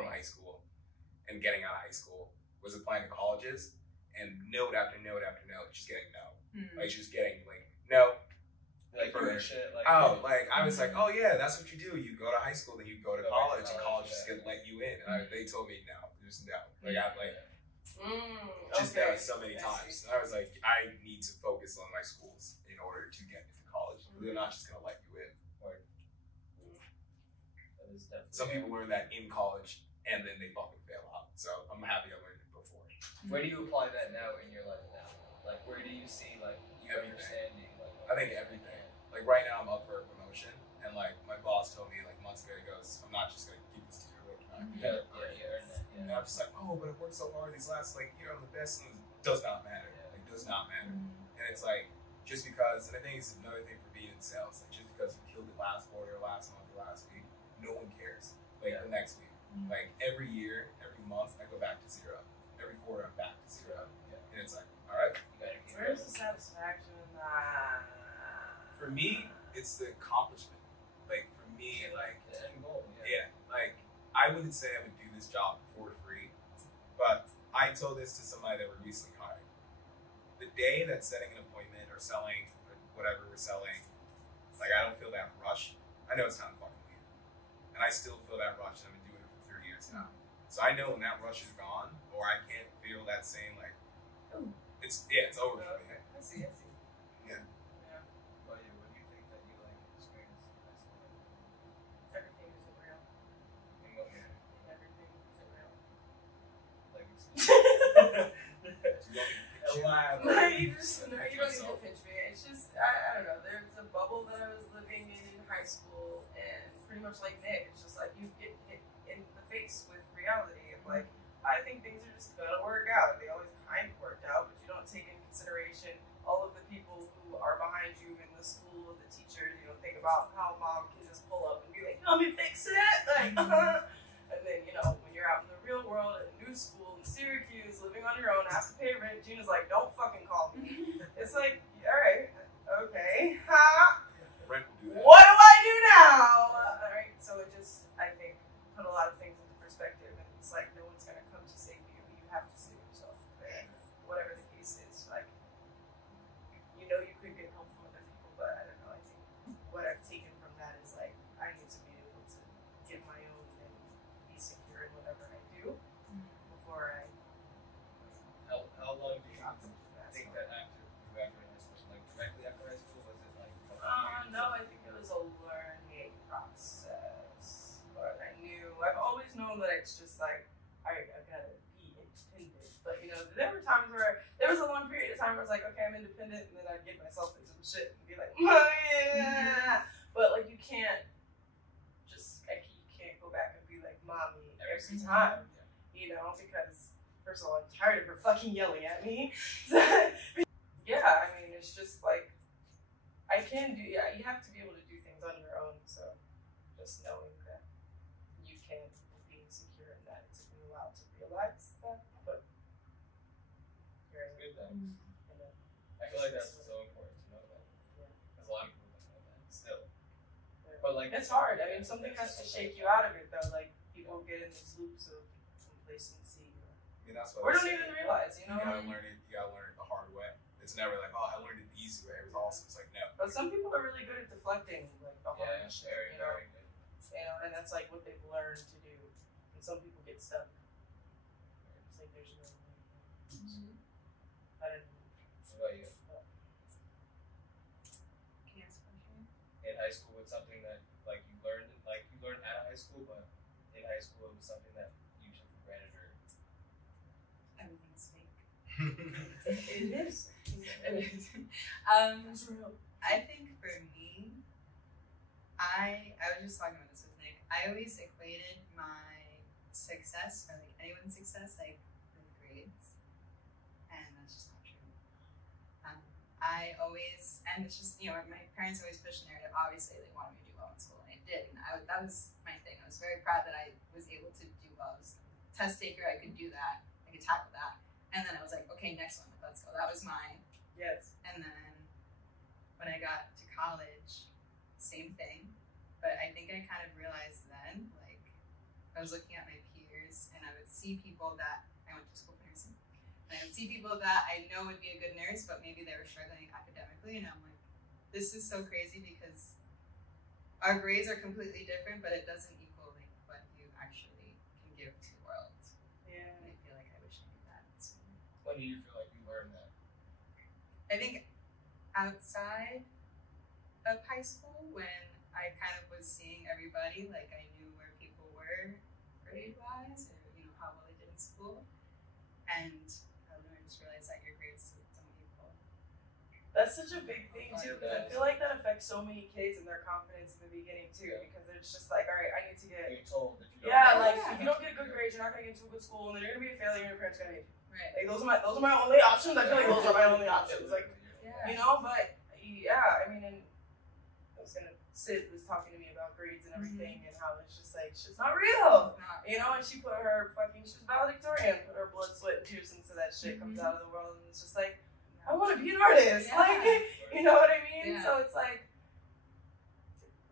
high school and getting out of high school was applying to colleges and note after note after note, just getting no. Like just getting like no. Like For- shit, like Like I was like, oh yeah, that's what you do. You go to high school, then you go to Go back to college, and college, college just yeah. gonna let you in. And they told me no, there's no. Like I'm like just okay. so many I times. see. And I was like, I need to focus on my schools in order to get into college. They're not just gonna let you in. that is definitely. Some people learn that in college and then they fucking fail out. So I'm happy I learned it before. Where do you apply that now in your life now? Like, where do you see like you Everything. understanding? Like, I think everything. Like right now, I'm up for a promotion, and like my boss told me like months ago, he goes, "I'm not just gonna keep this to you. Like, you're not gonna get it great." you earned that. And I'm just like, "Oh, but I worked so hard these last like year. I'm the best." And it does not matter. Like, does not matter. And it's like just because, and I think it's another thing for being in sales. Like just because you killed it last quarter, last month, or last week, no one cares. Like the next week, like every year, every month, I go back to zero. Every quarter, I'm back to zero. And it's like, all right. You gotta keep Where's going. the satisfaction in that? For me, it's the accomplishment. Like for me, like The end goal? yeah, like I wouldn't say I would do this job for free, but I told this to somebody that were recently hired. The day that setting an appointment or selling or whatever we're selling, like I don't feel that rush. I know it's not fucking weird, and I still feel that rush, and I've been doing it for 3 years now. So I know when that rush is gone, or I can't feel that same like, it's over for me. Okay, I see. Yeah. Yeah. What do you think that you like experienced in high school? Everything isn't real. In what manner? Everything isn't real. Like, No, you don't need to pinch me. It's just I don't know. There's a bubble that I was living in high school, and pretty much like Nick, it's just like you get hit in the face with reality. And like I think things are just gonna work out. They always kind of worked out, but you don't take into consideration all of the people who are behind you in the school, the teachers. You don't think about how mom can just pull up and be like, "Help me fix it," like. And then, you know, when you're out in the real world at a new school in Syracuse, living on your own, have to pay rent, Gina's like, don't fucking call me. It's like, alright, okay, Rent will do that. what do I do now? Alright, so it just, I think, put a lot of things into perspective, and it's like, no one's gonna come to save you, you have to save yourself. And whatever the case is, like, you know you could get help from other people, but I don't know, I think what I've taken from that is like, I need to be able to get my own and be secure in whatever I do before I how long do you drop into that. think that after you graduated high school, like directly after high school, was it like a few years? No, I think it was a learning process. But I knew, I've always known that it's just like, alright, I've got to be independent. But you know, there were times where, there was a long period of time where I was like, okay, I'm independent, and then I'd get myself into some shit and be like, oh yeah. But like, you can't just, like, you can't go back and be like, mommy, every time. You know, because first of all, I'm tired of her fucking yelling at me. Yeah, I mean, it's just like, I can do, yeah, you have to be able to do things on your own, so just knowing that you can be secure in that, it took me a while to realize that, but you're It's good though. in a, I feel like that's so important to know that. Yeah. Because a lot of people don't know that still. But like, it's hard, I mean, something has to shake you out of it though, like, people get in these loops of complacency, I mean, that's what or I don't say. even realize, you know? You gotta learn it. You gotta learn it the hard way. It's never like, oh, I learned it the easy way. It was awesome. It's like, no. But some people are really good at deflecting, like, the hard shit, very, you know? very good. You know, and that's like what they've learned to do. And some people get stuck. It's like there's no I don't know. What about you? Can you ask a question? In high school, it's something that like you learned out of high school, but in high school it was something that you took for granted or Everything's fake. It is. It's real. I think for me, I was just talking about this with Nick. I always equated my success, or like anyone's success, like with grades, and that's just not true. I always, and it's just, you know, my parents always pushed the narrative. Obviously, they wanted me to do well in school, and I did. And that was my thing. I was very proud that I was able to do well. I was a test taker. I could do that. I could tackle that. And then I was like, okay, next one, let's go. That was mine. Yes. And then when I got to college, same thing. But I think I kind of realized then, like, I was looking at my peers, and I would see people that I went to school for nursing. And I would see people that I know would be a good nurse, but maybe they were struggling academically. And I'm like, this is so crazy because our grades are completely different, but it doesn't equal like what you actually can give to the world. Yeah. And I feel like I wish I knew that in school. When do you feel like you learned that? I think outside of high school, when I kind of was seeing everybody, like I knew where people were grade-wise, or you know how well they did in school, and I just realized that your grades don't equal. That's such a big thing too, because I feel like that affects so many kids and their confidence in the beginning too, because it's just like, all right, I need to get. You're told if you don't. Yeah, like if you don't get good grades, you're not gonna get into a good school, and then you're gonna be a failure, and your parents are gonna hate you. Right. Like those are my only options. I feel like those are my only options. Like, Yeah. you know, but yeah, I mean, and Sid was talking to me about grades and everything, and how it's just like shit's not real, you know. And she put her she was valedictorian, put her blood, sweat, and tears into that shit. Comes out of the world, and it's just like, I want to be an artist, Yeah. like, you know what I mean? Yeah. So it's like,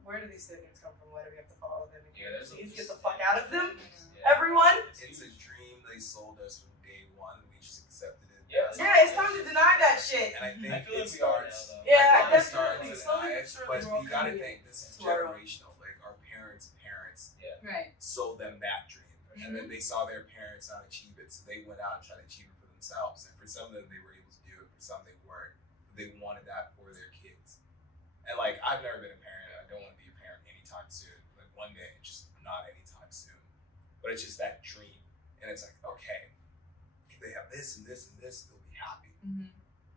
where do these statements come from? Why do we have to follow them? Yeah, there's Please get the fuck out of them, Yeah. everyone. It's a dream they sold us from day one. We just accepted it. Yeah. Yeah, it's time to deny that shit. And I think I feel it like we are now, starts. though. Yeah, I think it starts definitely. with Slowly but life, surely, but we're all you gotta coming think this is to our own. generational. Like our parents' parents Right. sold them that dream, and then they saw their parents not achieve it, so they went out and tried to achieve it for themselves. And for some of them, they were able to do it. For some, they weren't. But they wanted that for their kids. And like, I've never been a parent. I don't want to be a parent anytime soon. Like one day, just not anytime soon. But it's just that dream, and it's like, okay, if they have this and this and this, they'll be happy. Mm-hmm.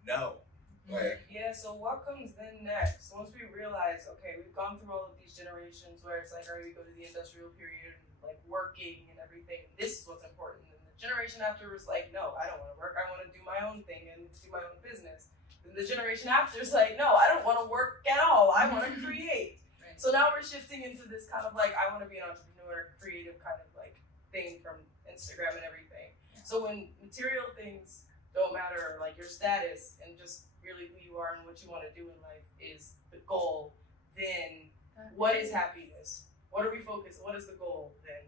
No, like. Yeah, so what comes then next? Once we realize, okay, we've gone through all of these generations where it's like, all right, we go to the industrial period, and like working and everything, this is what's important. And the generation after was like, no, I don't want to work, I want to do my own thing and do my own business. Then the generation after is like, no, I don't want to work at all, I want to create. Right. So now we're shifting into this kind of like, I want to be an entrepreneur, creative kind of like thing from Instagram and everything. So when material things don't matter, like your status and just really who you are and what you want to do in life is the goal, then what is happiness? What are we focused? What is the goal then?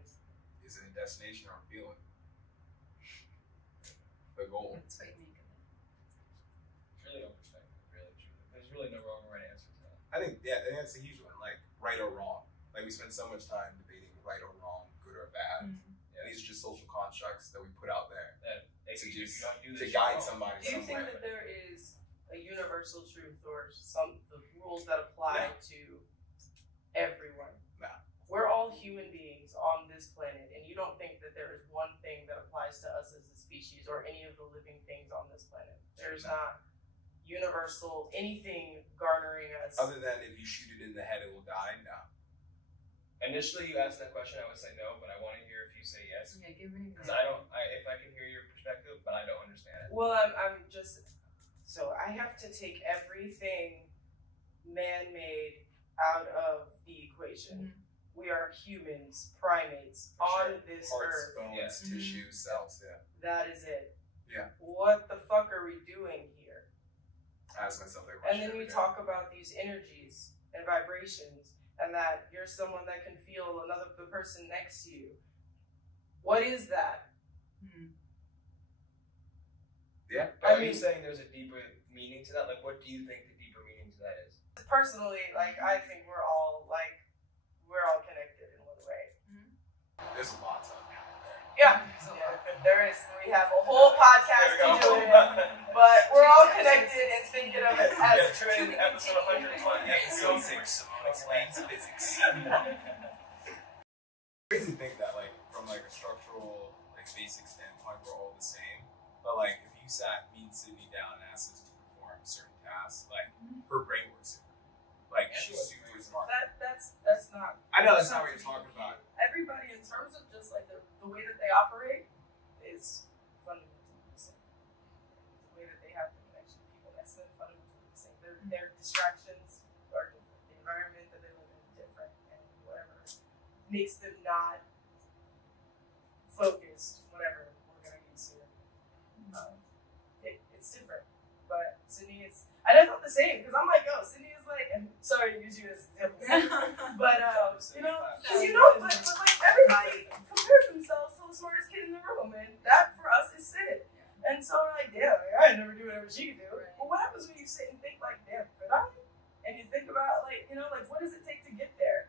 Is it a destination or a feeling? The goal. That's what you make of it. It's really on perspective, really, truly. There's really no wrong or right answer to that. I think, yeah, that's a huge one. Like, right or wrong. Like, we spend so much time debating right or wrong, good or bad. And these are just social constructs that we put out there That they to could just you don't do to this, guide you're wrong. somebody Do you think somewhere. that there is a universal truth or some the rules that apply to everyone? No. We're all human beings on this planet, and you don't think that there is one thing that applies to us as a species or any of the living things on this planet. There's No. not universal anything garnering us. Other than if you shoot it in the head, it will die. No. Initially, you asked that question, I would say no, but I want to hear if you say yes. Yeah, give me Because if I can hear your perspective, but I don't understand it. Well, I'm just, so I have to take everything man-made out of the equation. We are humans, primates, on this Parts, earth. bones, Yeah. tissue, cells. Yeah. That is it. Yeah. What the fuck are we doing here? I ask myself that And question. then we every day. talk about these energies and vibrations, and that you're someone that can feel the person next to you. What is that? Yeah. Are I you mean- saying there's a deeper meaning to that? Like, what do you think the deeper meaning to that is? Personally, like, I think we're all connected in one way. There's a lot to unpack there. Yeah, there is. We have a whole podcast to do it, but we're all connected and thinking of it as Yeah, tune in episode 120. Episode 6, Simone explains physics. Crazy to think that, like, from like a structural, like, basic standpoint, we're all the same. But like, if you sat me and Sydney down and asked us to perform certain tasks, like, her brain works different. Like, she's super smart. That's not. I know that's not what you're talking about. Everybody, in terms of just like the way that they operate, is fundamentally the same. The way that they have the connection to people, that's the fundamental their distractions are different, the environment that they live in is different, and whatever makes them not focused, whatever we're gonna use here. It's different. But Sydney is, and I felt the same, because I'm like, yo, Sydney is like, and sorry to use you as an example, but but like everybody compares themselves to the smartest kid in the room, and that for us is Sid. And so we're like, damn, like, I'd never do whatever she could do. Right. But what happens when you sit and think like, damn, could I? And you think about like, like what does it take to get there?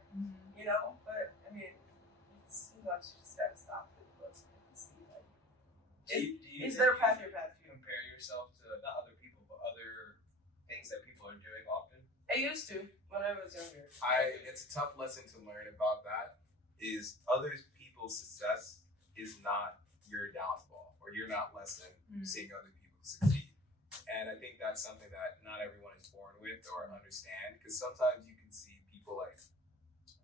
But I mean, sometimes you just gotta stop and look and see like, is their path your path? Compare yourself to not other people, but other things that people are doing often? I used to when I was younger. It's a tough lesson to learn about that. Is other people's success is not your downfall, or you're not less than seeing other people succeed. And I think that's something that not everyone is born with or understand, because sometimes you can see people like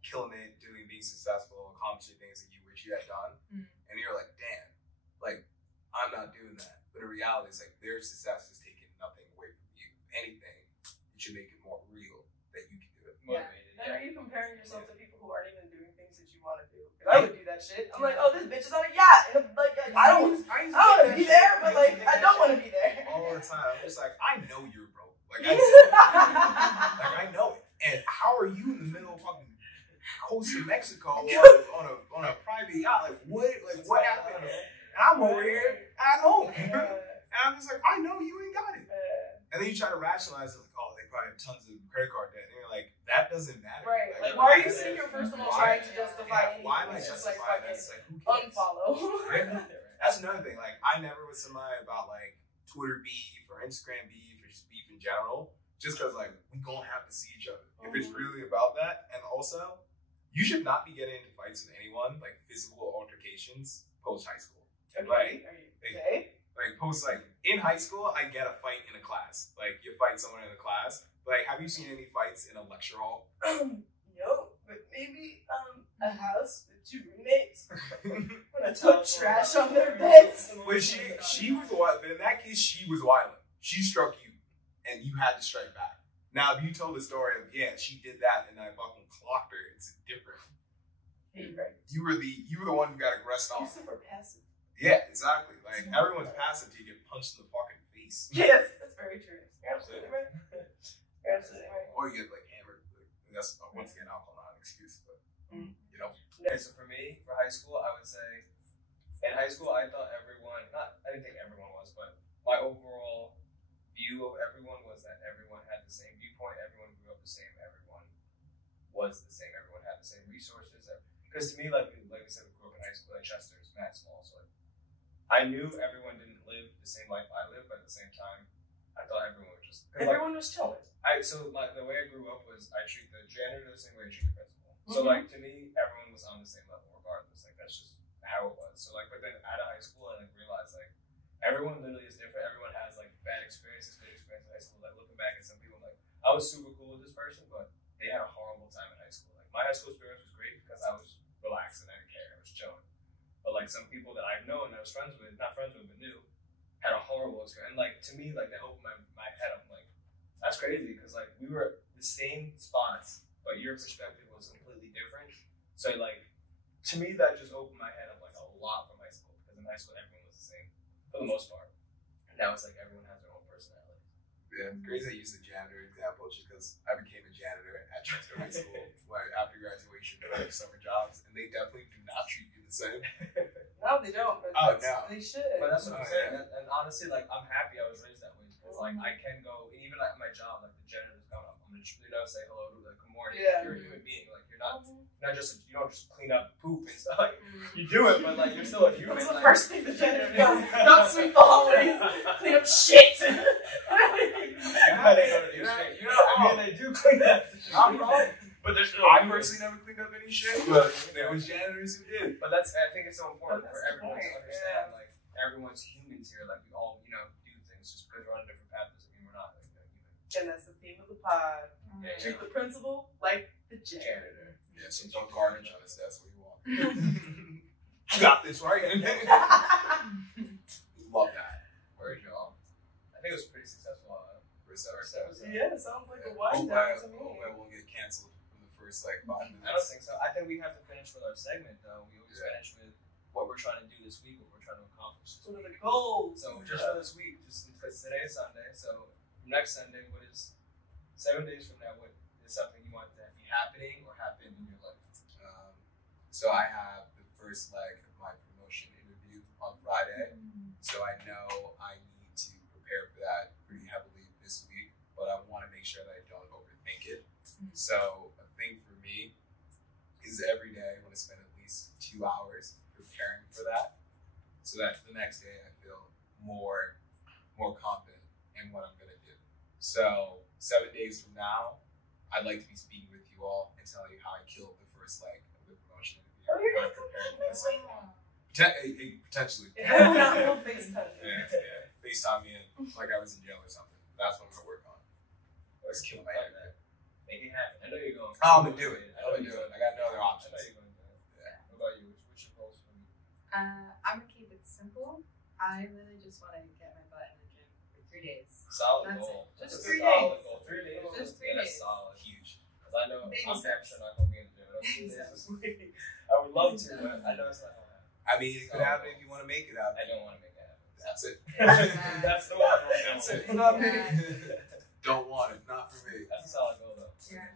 killing it, being successful, accomplishing things that you wish you had done, and you're like, damn, like I'm not doing that. But in reality, it's like their success is taking nothing away from you. If anything, it should make it more real that you can do it. Motivated. And are you comparing yourself to people who aren't even doing things that you want to do? Because I would do that shit. I'm like, oh, this bitch is on a yacht, and like I don't want to be there, but like I don't want to be there. All the time. I'm just like, I know you're broke. Like I know it. And how are you in the middle of fucking coast of Mexico on a private yacht? Like what happened? And I'm over here at home. And I'm just like, I know you ain't got it. And then you try to rationalize it, like, oh, they probably have tons of credit card debt. And you're like, that doesn't matter. Right. Like why are you sitting here first of all trying to justify anything? Why am I It's just justifying like, that? It's like, who cares? unfollow. That's another thing. Like, I never was somebody about like Twitter beef or Instagram beef or just beef in general. Just because like we gonna have to see each other. If it's really about that, and also, you should not be getting into fights with anyone, like physical altercations, post high school. Okay. Are you okay? Like post like in high school, I get a fight in a class. Like you fight someone in a class. But like, have you seen any fights in a lecture hall? No, but maybe a house with two roommates. Put trash on their beds. But she was wild. In that case, she was violent. She struck you, and you had to strike back. Now, if you told the story of she did that, and I fucking clocked her, it's different. Right. You were the one who got aggressed You're on. super passive. Yeah, exactly. Like everyone's passive till you get punched in the fucking face. Yes, that's very true. You're absolutely right. You're absolutely right. Or you get like hammered. That's once again alcohol not an excuse, but Okay, so for me, for high school, I would say, in high school, I thought everyone, I didn't think everyone was, but my overall view of everyone was that everyone had the same viewpoint, everyone grew up the same, everyone was the same, everyone had the same resources. Because to me, like I said, we grew up in high school, like Chester is mad small, so like, I knew everyone didn't live the same life I lived, but at the same time, I thought everyone was just... Everyone was chilling. The way I grew up was I treat the janitor the same way I treat the principal. So like to me, everyone was on the same level regardless. Like that's just how it was. So like, but then out of high school, I like realized like everyone literally is different. Everyone has like bad experiences, good experiences in high school. Like looking back at some people, like I was super cool with this person, but they had a horrible time in high school. Like my high school experience was great because I was relaxed and I didn't care. I was chilling. But like some people that I've known, I was friends with, not friends with, but knew, had a horrible experience. And like to me, like that opened my head up. Like that's crazy because like we were the same spots, but your perspective was completely different. So like to me, that just opened my head up like a lot from high school because in high school everyone was the same for the most part. Now it's like everyone has their own personality. Yeah, crazy I use the janitor example just because I became a janitor at Chester High School after graduation for like summer jobs, and they definitely do not treat you the same. No, they don't. But no. They should. But that's what I'm saying. And honestly, like I'm happy I was raised that way because like I can go, and even at my job, like the janitor's coming up, I'm gonna say hello to like good morning. Yeah. You're a human being. Like you're not just you don't just clean up poop and stuff. Like you do it, but like you're still a human. That's the like, first thing the janitor does. Not sweep the hallways, clean up shit. I mean, they do clean up. I'm wrong. But there's no. I personally never cleaned up any shit, but there was janitors who did. But I think it's so important for everyone to point, understand, like everyone's humans here. Like we all, do things. Just because we're on a different path doesn't mean we're not like human. And that's the theme of the pod. Yeah. Treat the principal like the janitor. Yeah, some garbage on his desk. What do you want? You got this right. Love that. Where's y'all? I think it was pretty successful. First episode. Yeah, it sounds like a wind Hope down to me. I won't get canceled from the first like 5 minutes. I don't think so. I think we have to finish with our segment though. We always finish with what we're trying to do this week, what we're trying to accomplish. What are the goals? So just for this week, just because today is Sunday, so next Sunday, what is 7 days from now? What is something you want to be happening or happen in your life? So I have the first leg of my promotion interview on Friday. So I know I need to prepare for that pretty heavily this week, but I want to make sure that I don't overthink it. So a thing for me is every day I want to spend at least 2 hours preparing for that, so that the next day I feel more confident in what I'm gonna do. So 7 days from now, I'd like to be speaking with you all and telling you how I killed the first leg of the promotion interview. Oh, you're How gonna I prepared come for back this. Potentially. Yeah, we'll FaceTime. Yeah. FaceTime me in like I was in jail or something. That's what I'm gonna work on. Let's kill my internet. Make it happen. I know you're going. I'm gonna do it. I'm gonna do it. I got no other I options. know you're going to do it. Yeah. What about you? What's your goals for me? I'm gonna keep it simple. I really just want to get my butt in the gym for 3 days. Solid That's goal. it. Just That's a 3 solid days. goal. 3 days. Just 3 Yeah, days. that's solid. Huge. Because I know Baby I'm steps. sure not going to be in the gym. I don't do this week. I would love to, but I know it's not going to happen. I mean, it could happen if you want to make it happen. I don't want to make it happen. That's it. That's the one. That's it. It's not me. Don't want it. Not for me. That's a solid goal, though. Yeah.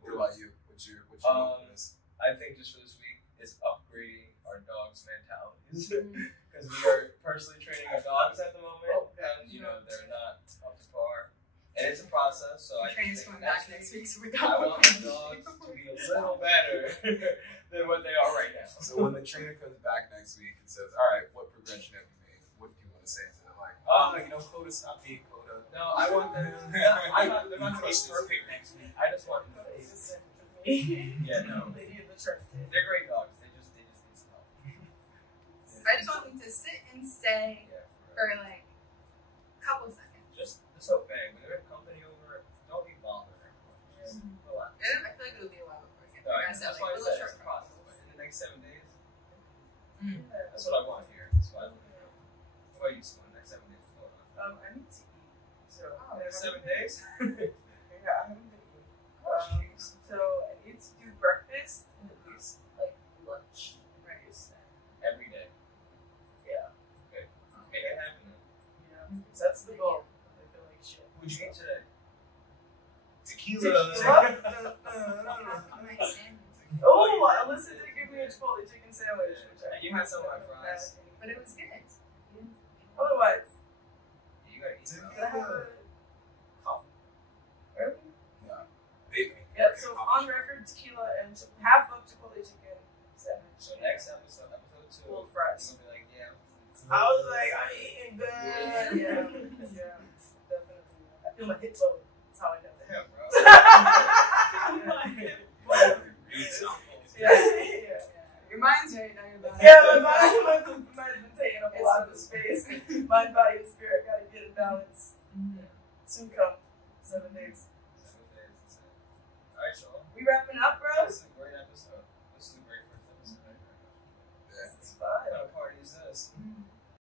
What about you? What's your goal for this? I think just for this week is upgrading our dogs' mentalities. Because we are personally training our dogs at the moment, and they're not up to par. And it's a process, so I Training's think coming back next week, so we're I done. want my dogs to be a little better than what they are right now. So when the trainer comes back next week and says, "All right, what progression have you made?" What do you want to say to them? Like, Coda, stop being Coda. No, I want them. They're not going to be perfect next week. I just want them to be. Yeah, no. Lady in the church. They're great dogs. They just need some help. I just want them to sit and stay Yeah, for like a couple seconds. just obey. When they have company over, don't be bothered. Just relax. And I feel like it'll be a while before I get No, there. that's So why like I a said little it's short a process. But in the next 7 days, Mm. that's what I want here. That's what I look for. What about you, Simone? Next 7 days, what's going on? I need to eat. So, Next 7 days? Yeah, I haven't been eating. Oh, jeez. So I need to do breakfast and at least like lunch. Right. Every day. Yeah. Make it happen. Yeah. So that's the goal. I feel like shit. What'd you eat today? Tequila. Nice sandwich. Oh, Alyssa did give me a Chipotle chicken sandwich. Which I You had some of my fries. But it was good. Otherwise, You gotta eat some. can I have a coffee? Early? Baby. Yeah, so on record, tequila and half of Chipotle chicken sandwich. So next episode 2, Full fries. you're gonna be like, yeah. I was like, I'm eating good. Yeah, definitely. I feel my hip bone. That's how I know that. Damn, bro. Yeah. Your mind's right now. Your body. Yeah, my body might have been taking up a lot of space. Mind, body, and spirit gotta get in balance. Soon come. 7 days. 7 days. That's it. Alright, y'all. We wrapping up, bro? Listen,